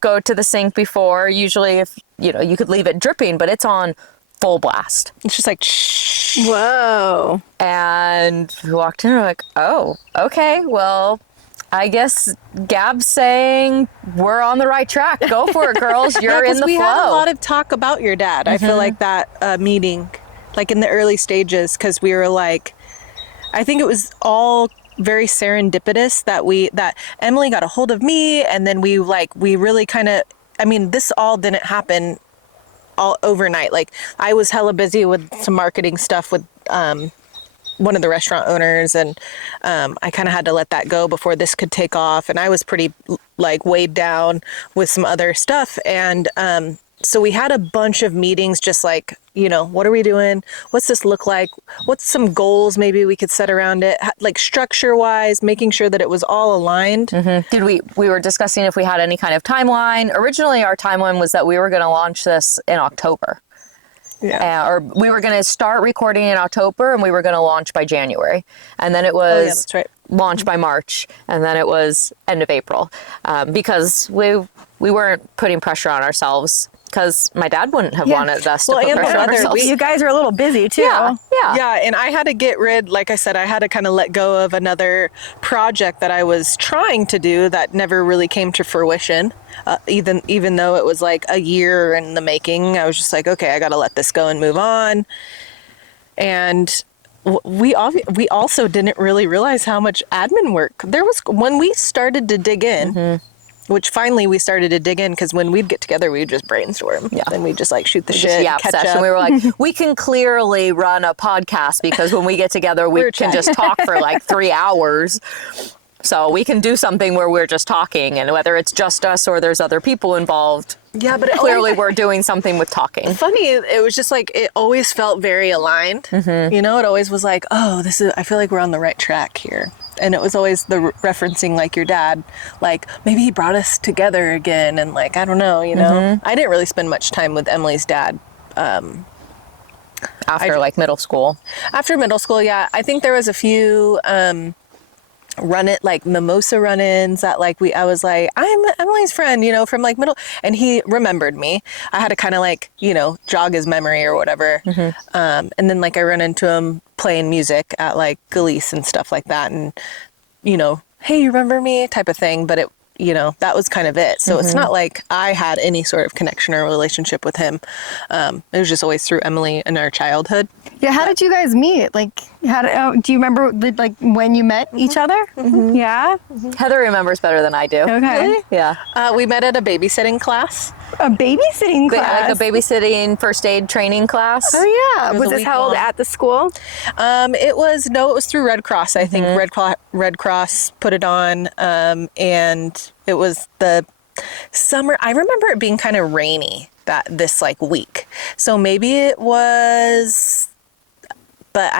go to the sink before. Usually, if you could leave it dripping, but it's on full blast. It's just like, shh. Whoa. And we walked in, and we're like, oh, okay, well, I guess Gab's saying we're on the right track. Go for it, girls. You're in the we flow. had a lot of talk about your dad. I feel like that meeting, like in the early stages, because we were like, I think it was all very serendipitous that Emily got a hold of me, and then we really kind of, I mean, this all didn't happen all overnight. Like I was hella busy with some marketing stuff with one of the restaurant owners, and I kind of had to let that go before this could take off. And I was pretty like weighed down with some other stuff. And so we had a bunch of meetings, just like, you know, what are we doing? What's this look like? What's some goals maybe we could set around it? Like structure wise, making sure that it was all aligned. Did we were discussing if we had any kind of timeline. Originally, our timeline was that we were going to launch this in October. Yeah. Or we were going to start recording in October and we were going to launch by January. And then it was that's right. launch by March. And then it was end of April. Because we weren't putting pressure on ourselves, because my dad wouldn't have wanted us to put and the pressure on weather, ourselves. You guys are a little busy too. Yeah. Yeah, and I had to get rid, like I said, I had to kind of let go of another project that I was trying to do that never really came to fruition. Even though it was like a year in the making, I was just like, okay, I got to let this go and move on. And we also didn't really realize how much admin work there was when we started to dig in. Which finally we started to dig in, because when we'd get together, we would just brainstorm. Yeah. And we'd just like shoot the shit, catch up. We were like, we can clearly run a podcast, because when we get together, we can just talk for like 3 hours. So we can do something where we're just talking, and whether it's just us or there's other people involved. Yeah, but clearly we're doing something with talking. Funny, it was just like, it always felt very aligned. You know, it always was like, oh, I feel like we're on the right track here. And it was always the referencing, like your dad, like maybe he brought us together again. And like, I don't know, you know, I didn't really spend much time with Emily's dad. After like middle school. After middle school, yeah. I think there was a few mimosa run-ins that like I was like, I'm Emily's friend, you know, from like middle, and he remembered me. I had to kind of like, you know, jog his memory or whatever. And then like I run into him playing music at like Galeese and stuff like that, and you know, hey, you remember me type of thing. But it, you know, that was kind of it. So it's not like I had any sort of connection or relationship with him. It was just always through Emily in our childhood. Yeah, how did you guys meet? Like, do you remember like when you met each other? Yeah. Heather remembers better than I do. Okay. Really? Yeah. We met at a babysitting class. A babysitting class. Like a babysitting first aid training class. Oh yeah. It Was a this week held long. at the school? It was through Red Cross. I think Red Cross put it on, and it was the summer. I remember it being kind of rainy this like week, so maybe it was. But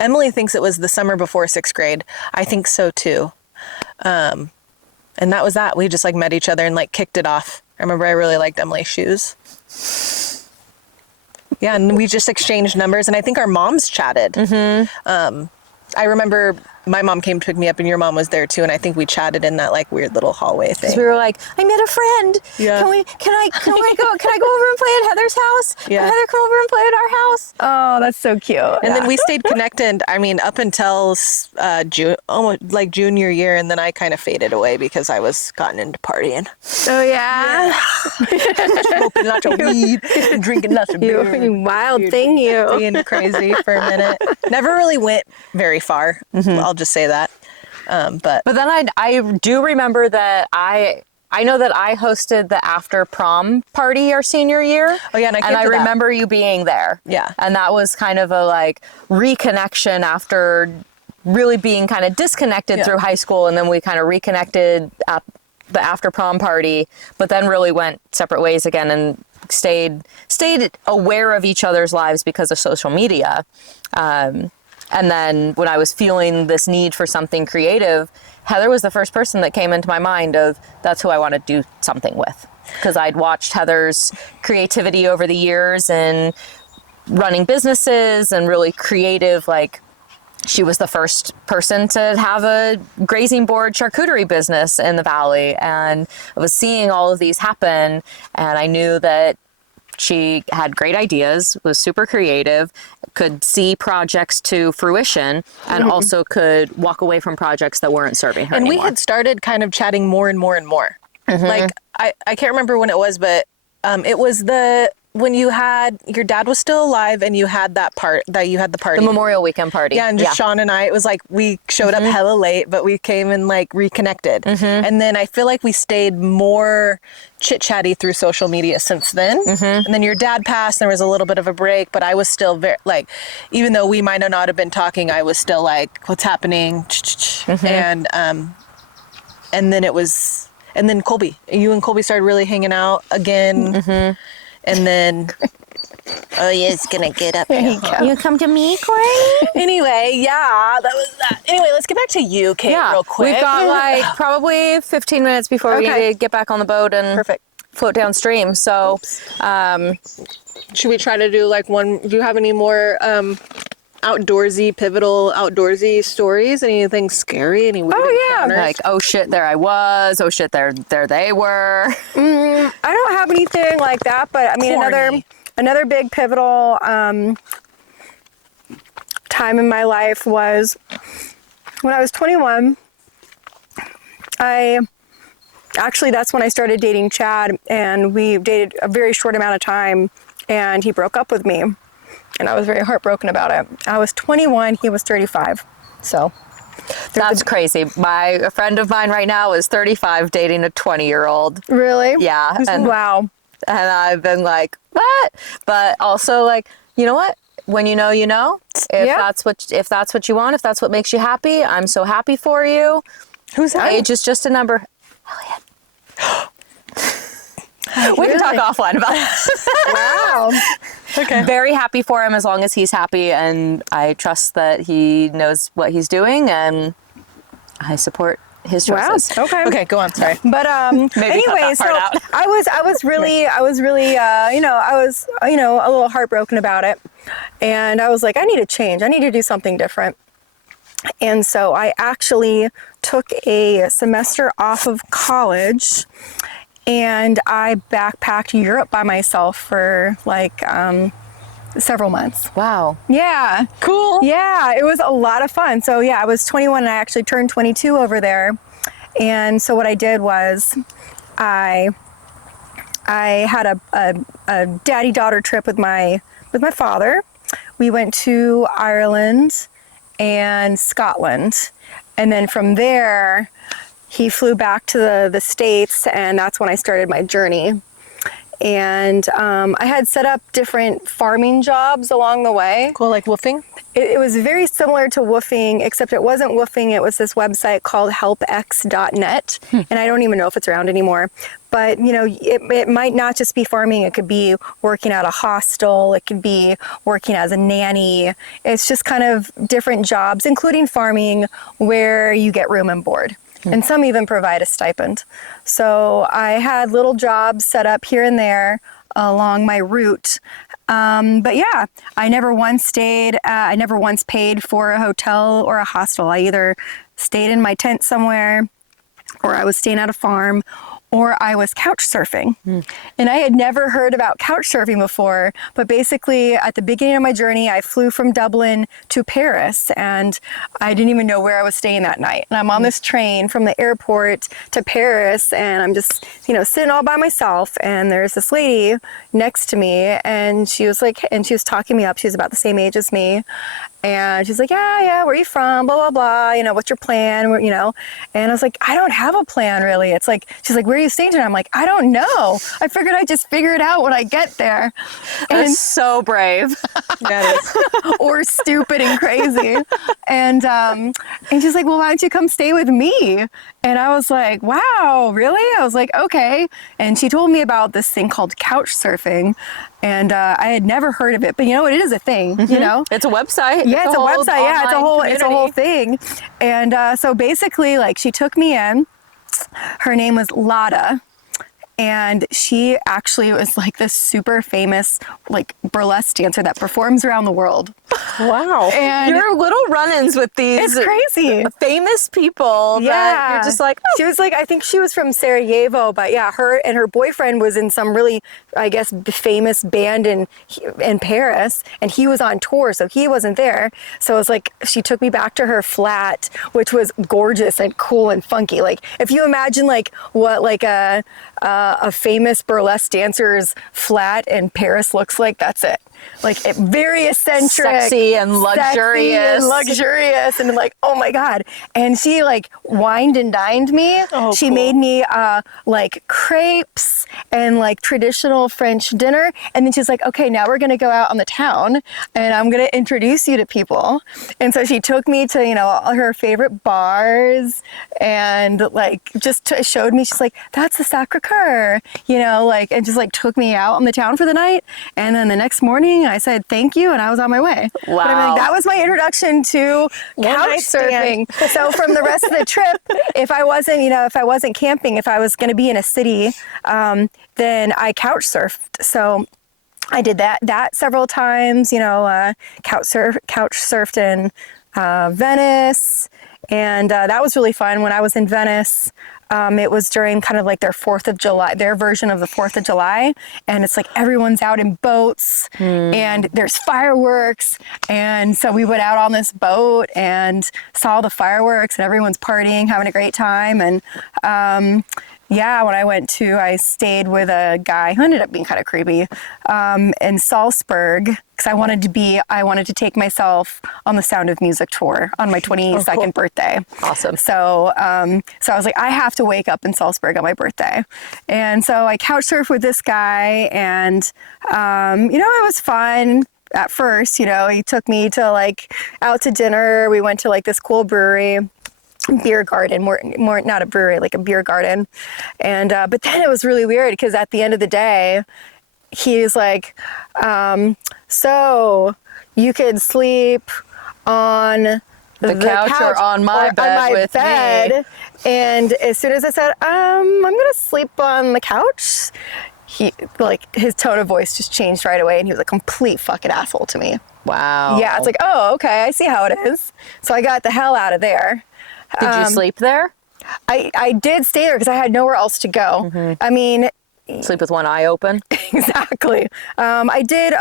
Emily thinks it was the summer before 6th grade. I think so too. And that was that. We just like met each other and like kicked it off. I remember I really liked Emily's shoes. Yeah, and we just exchanged numbers, and I think our moms chatted. I remember my mom came to pick me up, and your mom was there too, and I think we chatted in that like weird little hallway thing. We were like, I met a friend. Yeah. Can I go over and play at Heather's house? Yeah. Can Heather come over and play at our house? Oh, that's so cute. And then we stayed connected, I mean, up until June, almost like junior year, and then I kind of faded away because I was gotten into partying. Oh yeah. Smoking lots of weed, drinking lots of beer. You wild thing, you. Being crazy for a minute. Never really went very far. I'll just say that. But then I do remember that I know that I hosted the after prom party our senior year. Oh yeah, and I remember you being there. Yeah. And that was kind of a like reconnection after really being kind of disconnected through high school, and then we kind of reconnected at the after prom party, but then really went separate ways again and stayed aware of each other's lives because of social media. And then when I was feeling this need for something creative, Heather was the first person that came into my mind of that's who I want to do something with. Because I'd watched Heather's creativity over the years and running businesses and really creative, like she was the first person to have a grazing board charcuterie business in the Valley. And I was seeing all of these happen, and I knew that she had great ideas, was super creative, could see projects to fruition, and also could walk away from projects that weren't serving her anymore. we had started kind of chatting more and more and more. Like, I can't remember when it was, but it was when you had, your dad was still alive and you had the party. The Memorial Weekend party. Yeah, and just Sean and I, it was like we showed up hella late, but we came and like reconnected. And then I feel like we stayed more chit-chatty through social media since then. And then your dad passed, there was a little bit of a break, but I was still very, like, even though we might not have been talking, I was still like, what's happening? And then it was, and then Colby, you and Colby started really hanging out again. And then, oh yeah, it's gonna get up here. You come to me, Corey? Anyway, yeah, that was that. Anyway, let's get back to you, Kate, real quick. We've got like probably 15 minutes before we need to get back on the boat and float downstream. So, should we try to do like one? Do you have any more pivotal outdoorsy stories? Anything scary? Any weird encounters? Like, oh shit, there I was. Oh shit, there they were. I don't have anything like that, but I mean, another big pivotal time in my life was when I was 21. That's when I started dating Chad, and we dated a very short amount of time, and he broke up with me. And I was very heartbroken about it. I was 21, he was 35. So that's crazy. A friend of mine right now is 35 dating a 20-year-old. Really? Yeah. Wow. And I've been like, what? But also like, you know what? When you know, you know. If that's what you want, if that's what makes you happy, I'm so happy for you. Who's that? Age is just a number. Elliot. We can talk offline about it. Wow. Okay. Very happy for him as long as he's happy, and I trust that he knows what he's doing, and I support his choices. Wow. Okay. Okay, go on. Sorry. But anyway, so I was really a little heartbroken about it, and I was like, I need to change. I need to do something different. And so I actually took a semester off of college, and I backpacked Europe by myself for like several months. Wow. Yeah. Cool. Yeah, it was a lot of fun. So yeah, I was 21 and I actually turned 22 over there. And so what I did was I had a daddy-daughter trip with my father. We went to Ireland and Scotland. And then from there, he flew back to the States, and that's when I started my journey. And I had set up different farming jobs along the way. Cool, like woofing? It was very similar to woofing, except it wasn't woofing. It was this website called helpx.net, and I don't even know if it's around anymore. But, you know, it might not just be farming. It could be working at a hostel. It could be working as a nanny. It's just kind of different jobs, including farming, where you get room and board. And some even provide a stipend. So I had little jobs set up here and there along my route. But yeah, I never once paid for a hotel or a hostel. I either stayed in my tent somewhere, or I was staying at a farm, or I was couch surfing. And I had never heard about couch surfing before, but basically at the beginning of my journey, I flew from Dublin to Paris, and I didn't even know where I was staying that night. And I'm on this train from the airport to Paris, and I'm just, sitting all by myself, and there's this lady next to me, and she was talking me up. She was about the same age as me. And she's like, yeah, where are you from? Blah, blah, blah. What's your plan? And I was like, I don't have a plan really. It's like, she's like, where are you staying tonight? I'm like, I don't know. I figured I'd just figure it out when I get there. And that's so brave. That is. Or stupid and crazy. And she's like, well, why don't you come stay with me? And I was like, wow, really? I was like, okay. And she told me about this thing called couch surfing. And I had never heard of it, but it is a thing, It's a website. Yeah, it's a website. Yeah, it's a whole thing. And so basically, like, she took me in. Her name was Lada. And she actually was like this super famous like burlesque dancer that performs around the world. Wow. And your little run-ins with these it's crazy famous people that you're just like, She was like, I think she was from Sarajevo, but yeah, her and her boyfriend was in some really, I guess, famous band in Paris, and he was on tour, so he wasn't there. So it was like, she took me back to her flat, which was gorgeous and cool and funky. Like, if you imagine like what like a a famous burlesque dancer's flat in Paris looks like, that's it. Like very eccentric, sexy and luxurious, and like, oh my God. And she like wined and dined me. She made me like crepes and like traditional French dinner. And then she's like, okay, now we're gonna go out on the town and I'm gonna introduce you to people. And so she took me to, you know, all her favorite bars and like just showed me, she's like, that's the Sacre-Cœur, you know, like, and just like took me out on the town for the night. And then the next morning I said thank you and I was on my way. Wow. But I mean, like, that was my introduction to couch surfing. So from the rest of the trip, if I wasn't, you know, if I wasn't camping, if I was going to be in a city, then I couch surfed. So I did that several times, you know, couch surfed in Venice. And that was really fun. When I was in Venice, it was during kind of like their 4th of July, their version of the 4th of July. And it's like everyone's out in boats and there's fireworks. And so we went out on this boat and saw the fireworks and everyone's partying, having a great time. And yeah, when I stayed with a guy who ended up being kind of creepy in Salzburg, because I wanted to take myself on the Sound of Music tour on my 22nd birthday. Awesome. So I was like, I have to wake up in Salzburg on my birthday. And so I couch surfed with this guy and, you know, it was fun. At first, you know, he took me to like out to dinner. We went to like this cool brewery. Beer garden, more not a brewery, like a beer garden. And but then it was really weird because at the end of the day he's like, so you could sleep on the couch or on my bed with me. And as soon as I said I'm gonna sleep on the couch, he, like, his tone of voice just changed right away and he was a complete fucking asshole to me. Wow. Yeah, it's like, oh, okay, I see how it is. So I got the hell out of there. Did you sleep there? I did stay there because I had nowhere else to go. Mm-hmm. I mean, sleep with one eye open? Exactly. I did.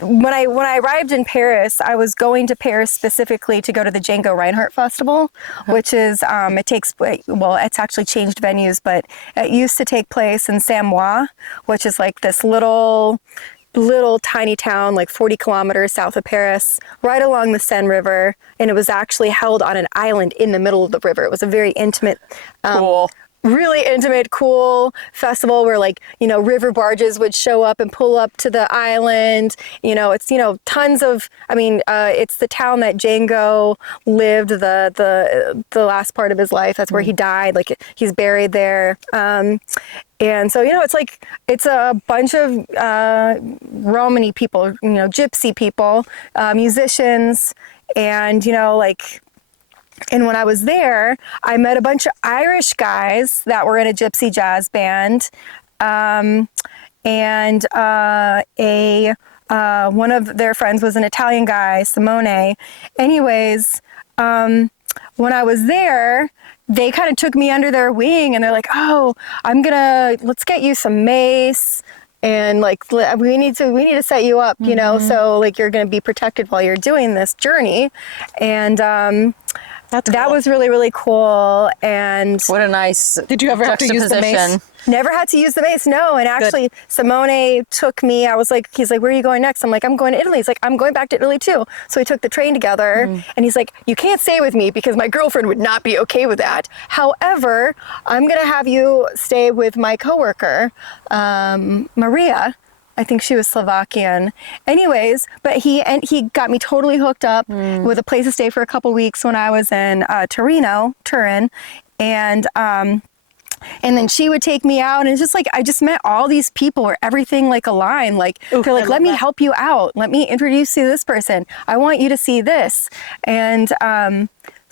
When I arrived in Paris, I was going to Paris specifically to go to the Django Reinhardt Festival, which is, it's actually changed venues, but it used to take place in Samoa, which is like this little tiny town, like 40 kilometers south of Paris, right along the Seine River. And it was actually held on an island in the middle of the river. It was a very intimate, cool. Really intimate, cool festival where, like, you know, river barges would show up and pull up to the island. You know, it's, you know, tons of, it's the town that Django lived the last part of his life. That's where he died. Like, he's buried there. And so, you know, it's a bunch of Romani people, you know, gypsy people, musicians, and, you know, like, and when I was there, I met a bunch of Irish guys that were in a gypsy jazz band, and one of their friends was an Italian guy, Simone. Anyways, when I was there, they kind of took me under their wing and they're like, oh, let's get you some mace. And like, we need to set you up, you know, so like you're going to be protected while you're doing this journey. And, that was really, really cool. And what a nice Did you ever have to use the mace? Never had to use the mace, no. And actually, good. Simone took me. He's like, where are you going next? I'm like, I'm going to Italy. He's like, I'm going back to Italy too. So we took the train together. And he's like, you can't stay with me because my girlfriend would not be okay with that. However, I'm going to have you stay with my coworker, Maria. I think she was Slovakian. Anyways, but he got me totally hooked up with a place to stay for a couple weeks when I was in Turin. And then she would take me out, and it's just like, I just met all these people where everything like aligned. Like, they're like, let me help you out. Let me introduce you to this person. I want you to see this. And,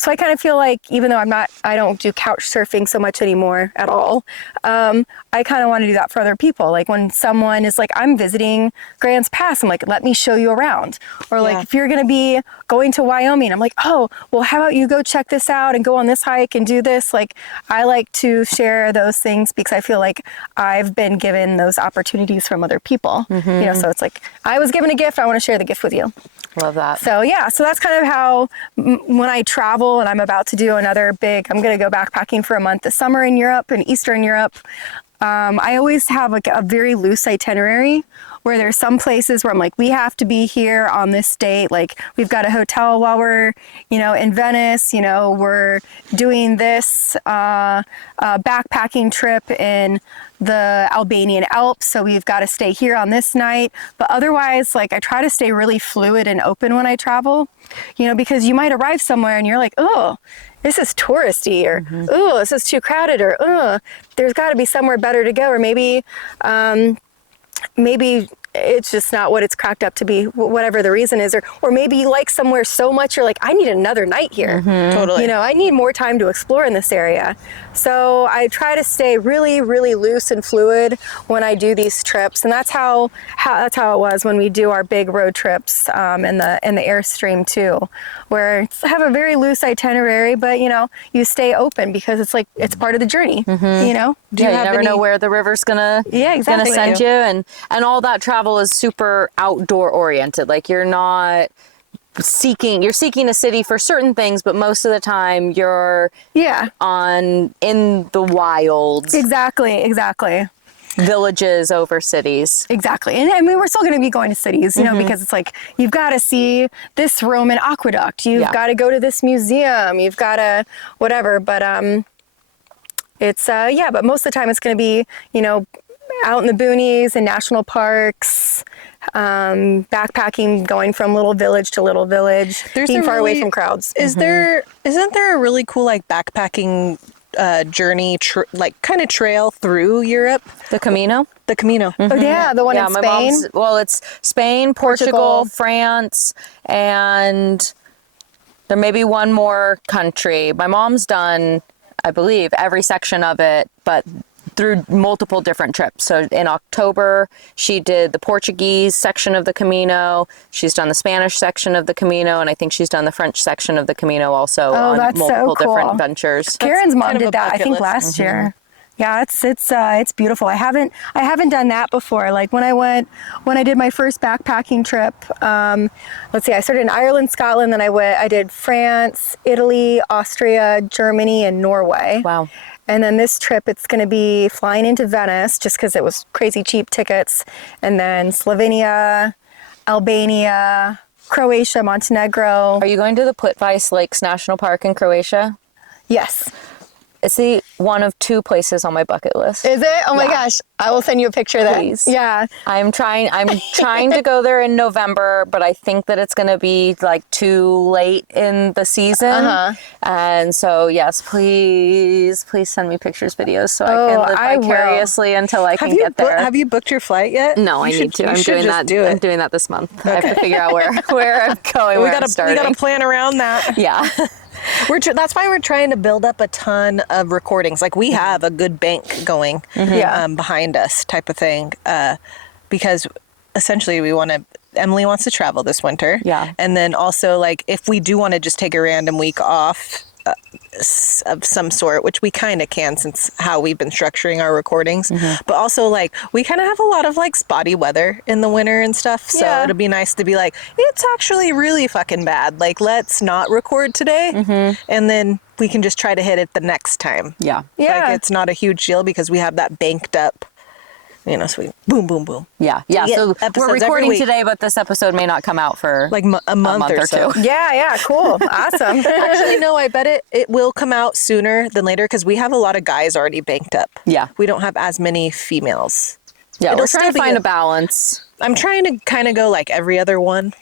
so I kind of feel like, even though I don't do couch surfing so much anymore at all, I kind of want to do that for other people. Like when someone is like, I'm visiting Grants Pass, I'm like, let me show you around. Or like, if you're going to be going to Wyoming, I'm like, oh, well, how about you go check this out and go on this hike and do this? Like, I like to share those things because I feel like I've been given those opportunities from other people. You know, so it's like, I was given a gift, I want to share the gift with you. Love that. So yeah, so that's kind of how when I travel, and I'm about to do another I'm going to go backpacking for a month this summer in Europe, in Eastern Europe. I always have like a very loose itinerary where there's some places where I'm like, we have to be here on this date. Like we've got a hotel while we're, in Venice, we're doing this backpacking trip in the Albanian Alps. So we've got to stay here on this night. But otherwise, like I try to stay really fluid and open when I travel, because you might arrive somewhere and you're like, oh, this is touristy, or oh, this is too crowded, or oh, there's got to be somewhere better to go, or maybe it's just not what it's cracked up to be, whatever the reason is, or maybe you like somewhere so much you're like, I need another night here. Totally. I need more time to explore in this area. So I try to stay really, really loose and fluid when I do these trips, and that's how it was when we do our big road trips in the Airstream too, where I have a very loose itinerary, but you stay open because it's like it's part of the journey. Do you never know where the river's gonna send you, and all that travel is super outdoor oriented. Like you're seeking a city for certain things, but most of the time you're in the wilds. Exactly. Villages over cities. Exactly. And I mean, we're still going to be going to cities, because it's like, you've got to see this Roman aqueduct. You've got to go to this museum. You've got to whatever. But it's, but most of the time it's going to be, out in the boonies and national parks, backpacking, going from little village to little village, being far away from crowds. Isn't there a really cool like backpacking journey, kind of trail through Europe? The Camino? The Camino. Oh yeah, the one in Spain? It's Spain, Portugal, France, and there may be one more country. My mom's done, I believe, every section of it, but through multiple different trips. So in October, she did the Portuguese section of the Camino. She's done the Spanish section of the Camino, and I think she's done the French section of the Camino also on multiple different ventures. Karen's mom did that, I think, last year. Yeah, it's beautiful. I haven't done that before. Like when I did my first backpacking trip. Let's see, I started in Ireland, Scotland, then I did France, Italy, Austria, Germany, and Norway. Wow. And then this trip, it's going to be flying into Venice just because it was crazy cheap tickets. And then Slovenia, Albania, Croatia, Montenegro. Are you going to the Plitvice Lakes National Park in Croatia? Yes. It's one of 2 places on my bucket list. Is it? Oh my gosh. I will send you a picture then. Please. Yeah. I'm trying to go there in November, but I think that it's going to be like too late in the season. And so, yes, please send me pictures, videos so I can live vicariously until I can get there. Have you booked your flight yet? No, I need to. I'm doing that. I'm doing that this month. Okay. I have to figure out where I'm going, where I'm starting. We got to plan around that. Yeah. That's why we're trying to build up a ton of recordings. Like we have a good bank going behind us type of thing, because essentially Emily wants to travel this winter. Yeah. And then also like if we do want to just take a random week off of some sort, which we kind of can since how we've been structuring our recordings, but also like we kind of have a lot of like spotty weather in the winter and stuff, so it'll be nice to be like, it's actually really fucking bad, like let's not record today, and then we can just try to hit it the next time. Yeah. Like it's not a huge deal because we have that banked up, so we boom, boom, boom. Yeah. So we're recording today, but this episode may not come out for like a month or so. Yeah. Cool. Awesome. Actually, no, I bet it will come out sooner than later because we have a lot of guys already banked up. Yeah. We don't have as many females. Yeah, we're trying to find a balance. I'm trying to kind of go like every other one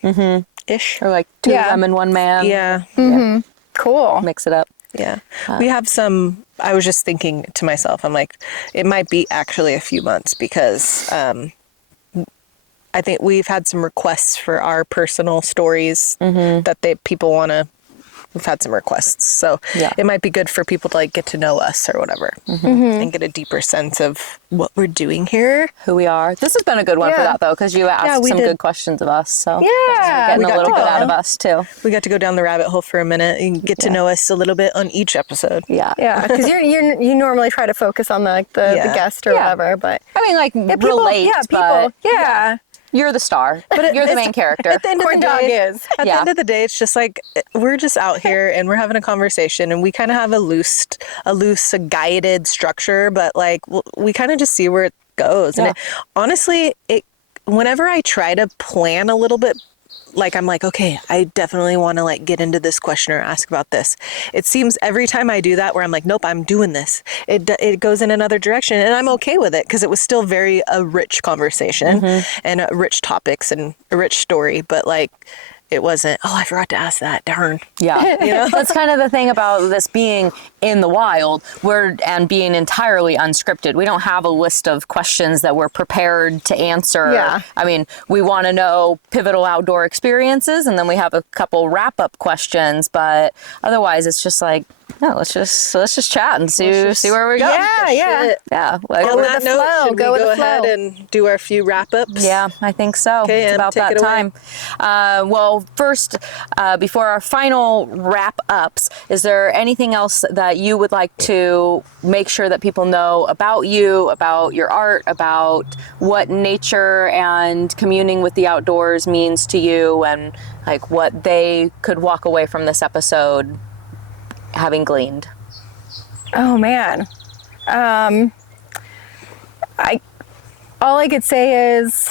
ish. Or like 2 women, 1 man. Yeah. Cool. Mix it up. Yeah. We have some, I was just thinking to myself, I'm like, it might be actually a few months because I think we've had some requests for our personal stories that people want to, we've had some requests. So it might be good for people to like get to know us or whatever and get a deeper sense of what we're doing here. Who we are. This has been a good one for that though, because you asked some good questions of us. So yeah, we're getting a little bit out of us too. We got to go down the rabbit hole for a minute and get to know us a little bit on each episode. Yeah, because you normally try to focus on the guest or whatever, but I mean like people, relate. people. you're the star. You're the main character. At the end of the Dog day, is. At the end of the day, it's just like we're just out here and we're having a conversation, and we kind of have a loose, guided structure, but like we kind of just see where it goes. And honestly, whenever I try to plan a little bit, like I'm like, okay, I definitely want to like get into this question or ask about this. It seems every time I do that where I'm like, nope, I'm doing this. It goes in another direction, and I'm okay with it because it was still a rich conversation and rich topics and a rich story. But like, it wasn't, oh, I forgot to ask that. Darn. Yeah. You know? That's kind of the thing about this being in the wild and being entirely unscripted. We don't have a list of questions that we're prepared to answer. Yeah. I mean, we want to know pivotal outdoor experiences, and then we have a couple wrap-up questions, but otherwise it's just like, no, let's just chat and see where we go. Yeah. Like, On that note, should we go ahead flow. and do a few wrap-ups? Yeah, I think so. Okay, it's and about take that it away. time. Well, first, before our final wrap-ups, is there anything else that you would like to make sure that people know about you, about your art, about what nature and communing with the outdoors means to you, and like what they could walk away from this episode having gleaned? Oh man. All I could say is,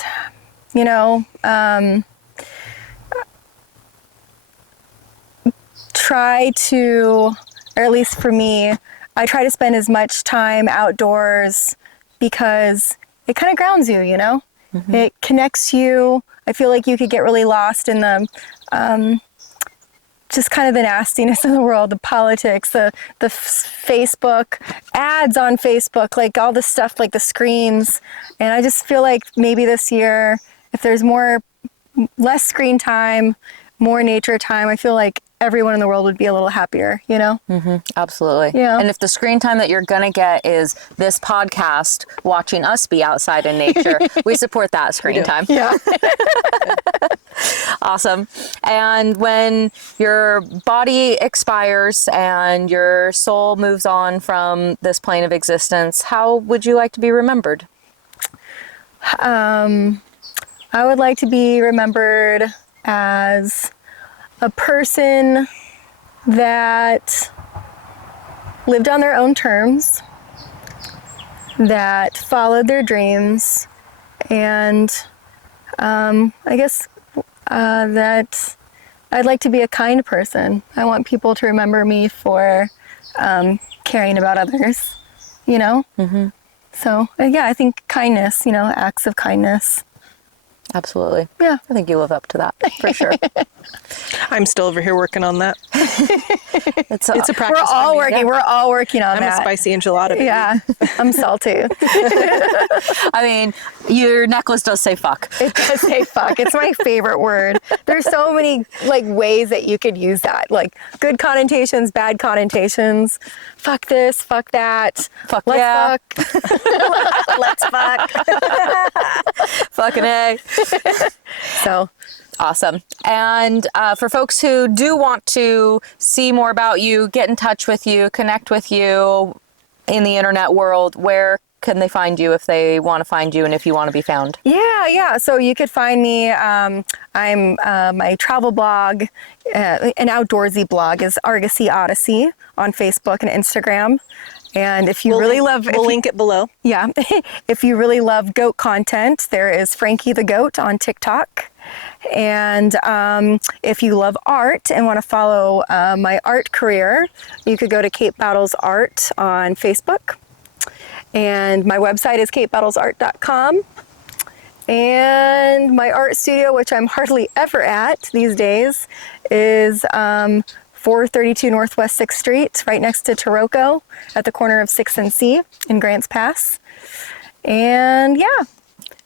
try to, or at least for me, I try to spend as much time outdoors because it kind of grounds you, It connects you. I feel like you could get really lost in the just kind of the nastiness of the world, the politics, the Facebook ads on Facebook, like all the stuff, like the screens. And I just feel like maybe this year, if there's less screen time, more nature time, I feel like everyone in the world would be a little happier, Absolutely. Yeah. And if the screen time that you're going to get is this podcast, watching us be outside in nature, we support that screen time. Yeah. Awesome. And when your body expires and your soul moves on from this plane of existence, how would you like to be remembered? I would like to be remembered as a person that lived on their own terms, that followed their dreams, and I guess that I'd like to be a kind person. I want people to remember me for caring about others, So, I think kindness, acts of kindness. Absolutely. Yeah. I think you live up to that for sure. I'm still over here working on that. It's a practice. We're all for me. working. Yeah. We're all working on I'm that. a spicy enchilada. Baby. Yeah, I'm salty. I mean, your necklace does say fuck. It does say fuck. It's my favorite word. There's so many ways that you could use that, like good connotations, bad connotations. Fuck this, fuck that. Fuck Let's yeah. fuck. Let's fuck. Fucking A. So Awesome. And for folks who do want to see more about you, get in touch with you, connect with you in the internet world, where can they find you if they want to find you and if you want to be found? Yeah. So you could find me. I'm my travel blog, an outdoorsy blog is Argosy Odyssey on Facebook and Instagram. And if you we'll link it below. Yeah. If you really love goat content, there is Frankie the Goat on TikTok. And if you love art and want to follow my art career, you could go to Cape Battles Art on Facebook. And my website is capebattlesart.com. And my art studio, which I'm hardly ever at these days, is 432 Northwest 6th Street, right next to Taroko, at the corner of 6th and C in Grants Pass. And yeah.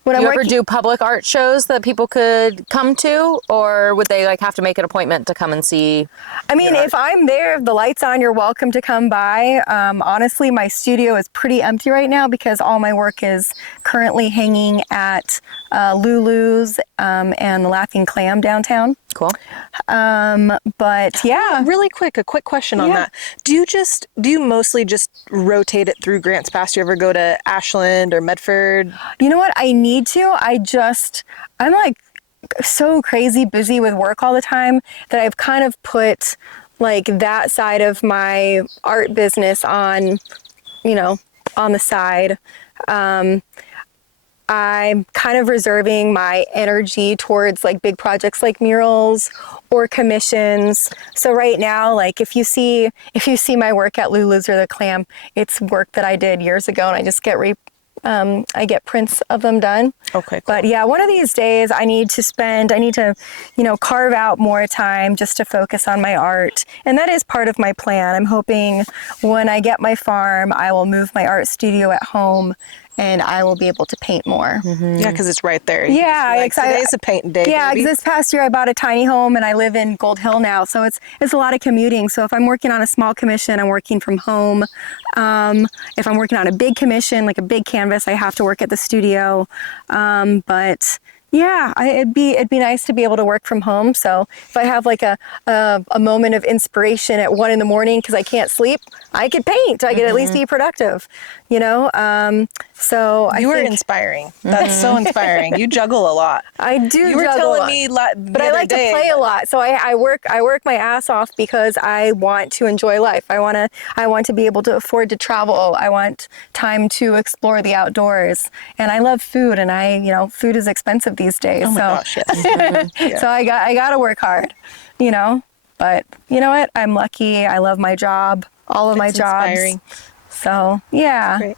Do you ever do public art shows that people could come to, or would they have to make an appointment to come and see? I mean, if I'm there, if the light's on, you're welcome to come by. Honestly, my studio is pretty empty right now because all my work is currently hanging at Lulu's and the Laughing Clam downtown. Cool. But yeah. Really quick, a quick question on that. Do you mostly just rotate it through Grants Pass? Do you ever go to Ashland or Medford? You know what? I need to. I'm like so crazy busy with work all the time that I've kind of put like that side of my art business on, on the side. I'm kind of reserving my energy towards like big projects like murals or commissions. So right now, like if you see my work at Lulu's or the Clam, it's work that I did years ago, and I just get I get prints of them done. Okay, cool. But yeah, one of these days I need to, carve out more time just to focus on my art. And that is part of my plan. I'm hoping when I get my farm, I will move my art studio at home and I will be able to paint more. Yeah, because it's right there. Yeah, today's a paint day. Yeah, baby. because this past year I bought a tiny home and I live in Gold Hill now, so it's a lot of commuting. So if I'm working on a small commission, I'm working from home. If I'm working on a big commission, like a big canvas, I have to work at the studio. But yeah, it'd be nice to be able to work from home. So if I have like a moment of inspiration at 1 a.m. because I can't sleep, I could paint. I could at least be productive, So you were inspiring. That's so inspiring. You juggle a lot. I do. You were telling me, but I like to play a lot. So I work my ass off because I want to enjoy life. I want to be able to afford to travel. I want time to explore the outdoors. And I love food, and food is expensive these days. Oh my gosh, yes. So I got to work hard, But you know what? I'm lucky. I love my job. All of my jobs. Inspiring. So yeah. Great.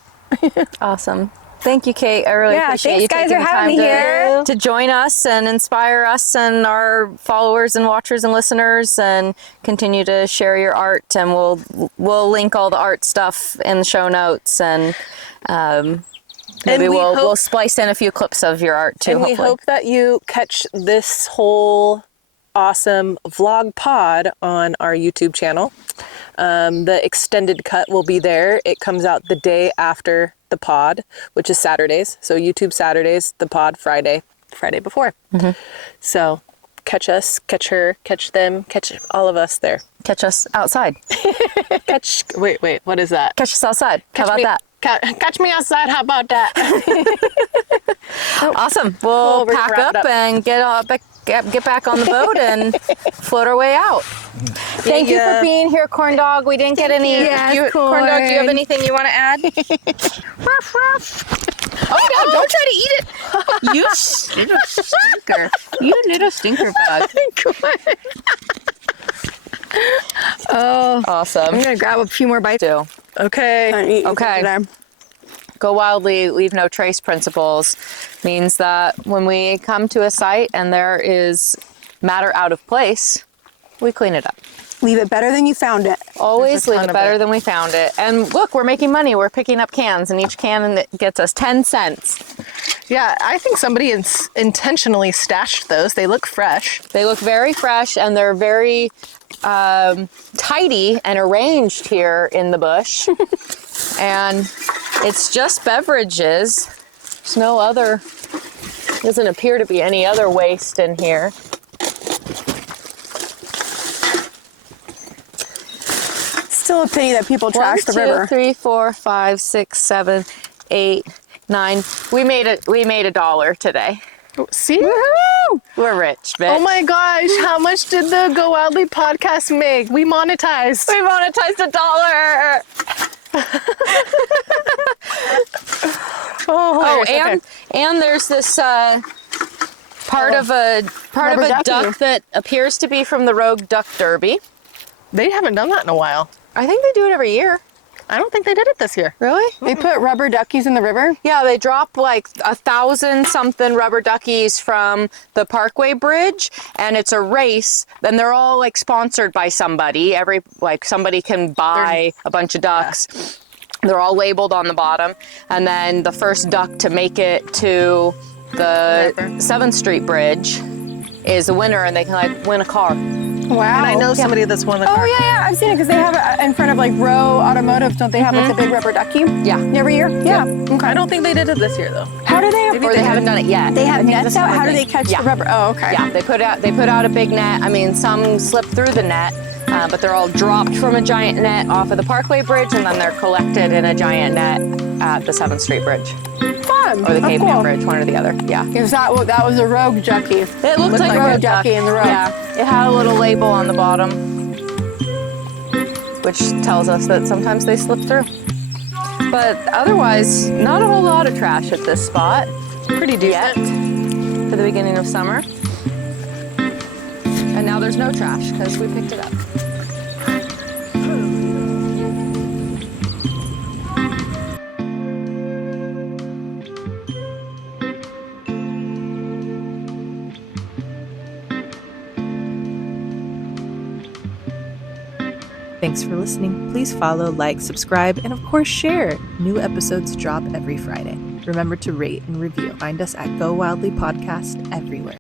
Awesome. Thank you, Kate. I really appreciate you guys taking for the having time me here. to join us and inspire us and our followers and watchers and listeners, and continue to share your art. And we'll link all the art stuff in the show notes, and maybe we'll splice in a few clips of your art too. And we hope that you catch this whole awesome vlog pod on our YouTube channel. The extended cut will be there. It comes out the day after the pod, which is Saturdays. So YouTube Saturdays, the pod Friday before. So catch us, catch her, catch them, catch all of us there. Catch us outside. Wait, what is that? Catch us outside. How about that? Catch me outside. How about that? Awesome. We'll pack up and get back on the boat and float our way out. Thank you for being here, Corn Dog. We didn't get any. Yes, Corn Dog, do you have anything you want to add? Ruff, ruff. Oh no! Don't try to eat it. You little stinker. You little stinker bug. Oh, Awesome. I'm gonna grab a few more bites. Okay. Okay. Go wildly, leave no trace principles means that when we come to a site and there is matter out of place, we clean it up. Leave it better than you found it. Always leave it better than we found it. And look, we're making money. We're picking up cans, and each can gets us 10 cents. Yeah, I think somebody intentionally stashed those. They look fresh. They look very fresh, and they're very tidy and arranged here in the bush. And it's just beverages. There's no other, doesn't appear to be any other waste in here. Still a pity that people trash the river. 1, 2, 3, 4, 5, 6, 7, 8, 9. We made $1 today. See? Woohoo! We're rich, bitch. Oh my gosh, how much did the Go Wildly podcast make? We monetized. We monetized $1. And there's this part of a duck that appears to be from the Rogue Duck Derby. They haven't done that in a while. I think they do it every year. I don't think they did it this year. Really? They put rubber duckies in the river? Yeah, they drop like 1,000 something rubber duckies from the Parkway Bridge, and it's a race. Then they're all like sponsored by somebody. Somebody can buy a bunch of ducks. Yeah. They're all labeled on the bottom, and then the first duck to make it to the 7th Street Bridge is a winner, and they can like win a car. Wow. And I know somebody that's won the car. Oh yeah, I've seen it because they have it in front of like Row Automotive. Don't they have like the big rubber ducky? Yeah. Every year. Yeah. Okay. I don't think they did it this year though. How do they? Or they haven't done it yet. They I have think nets this out. summer How do they thing. catch Yeah. the rubber? Oh, okay. Yeah, they put out a big net. I mean, some slip through the net, but they're all dropped from a giant net off of the Parkway Bridge, and then they're collected in a giant net at the 7th Street Bridge Fun. or the Oh, Cape cool. May Bridge, one or the other. Yeah. Is that what that was a rogue junkie? It looked like a rogue ducky in the road. Yeah, it had a little label on the bottom, which tells us that sometimes they slip through. But otherwise, not a whole lot of trash at this spot. Pretty decent. Yet, for the beginning of summer. And now there's no trash because we picked it up. Thanks for listening. Please follow, like, subscribe, and of course share. New episodes drop every Friday. Remember to rate and review. Find us at Go Wildly Podcast everywhere.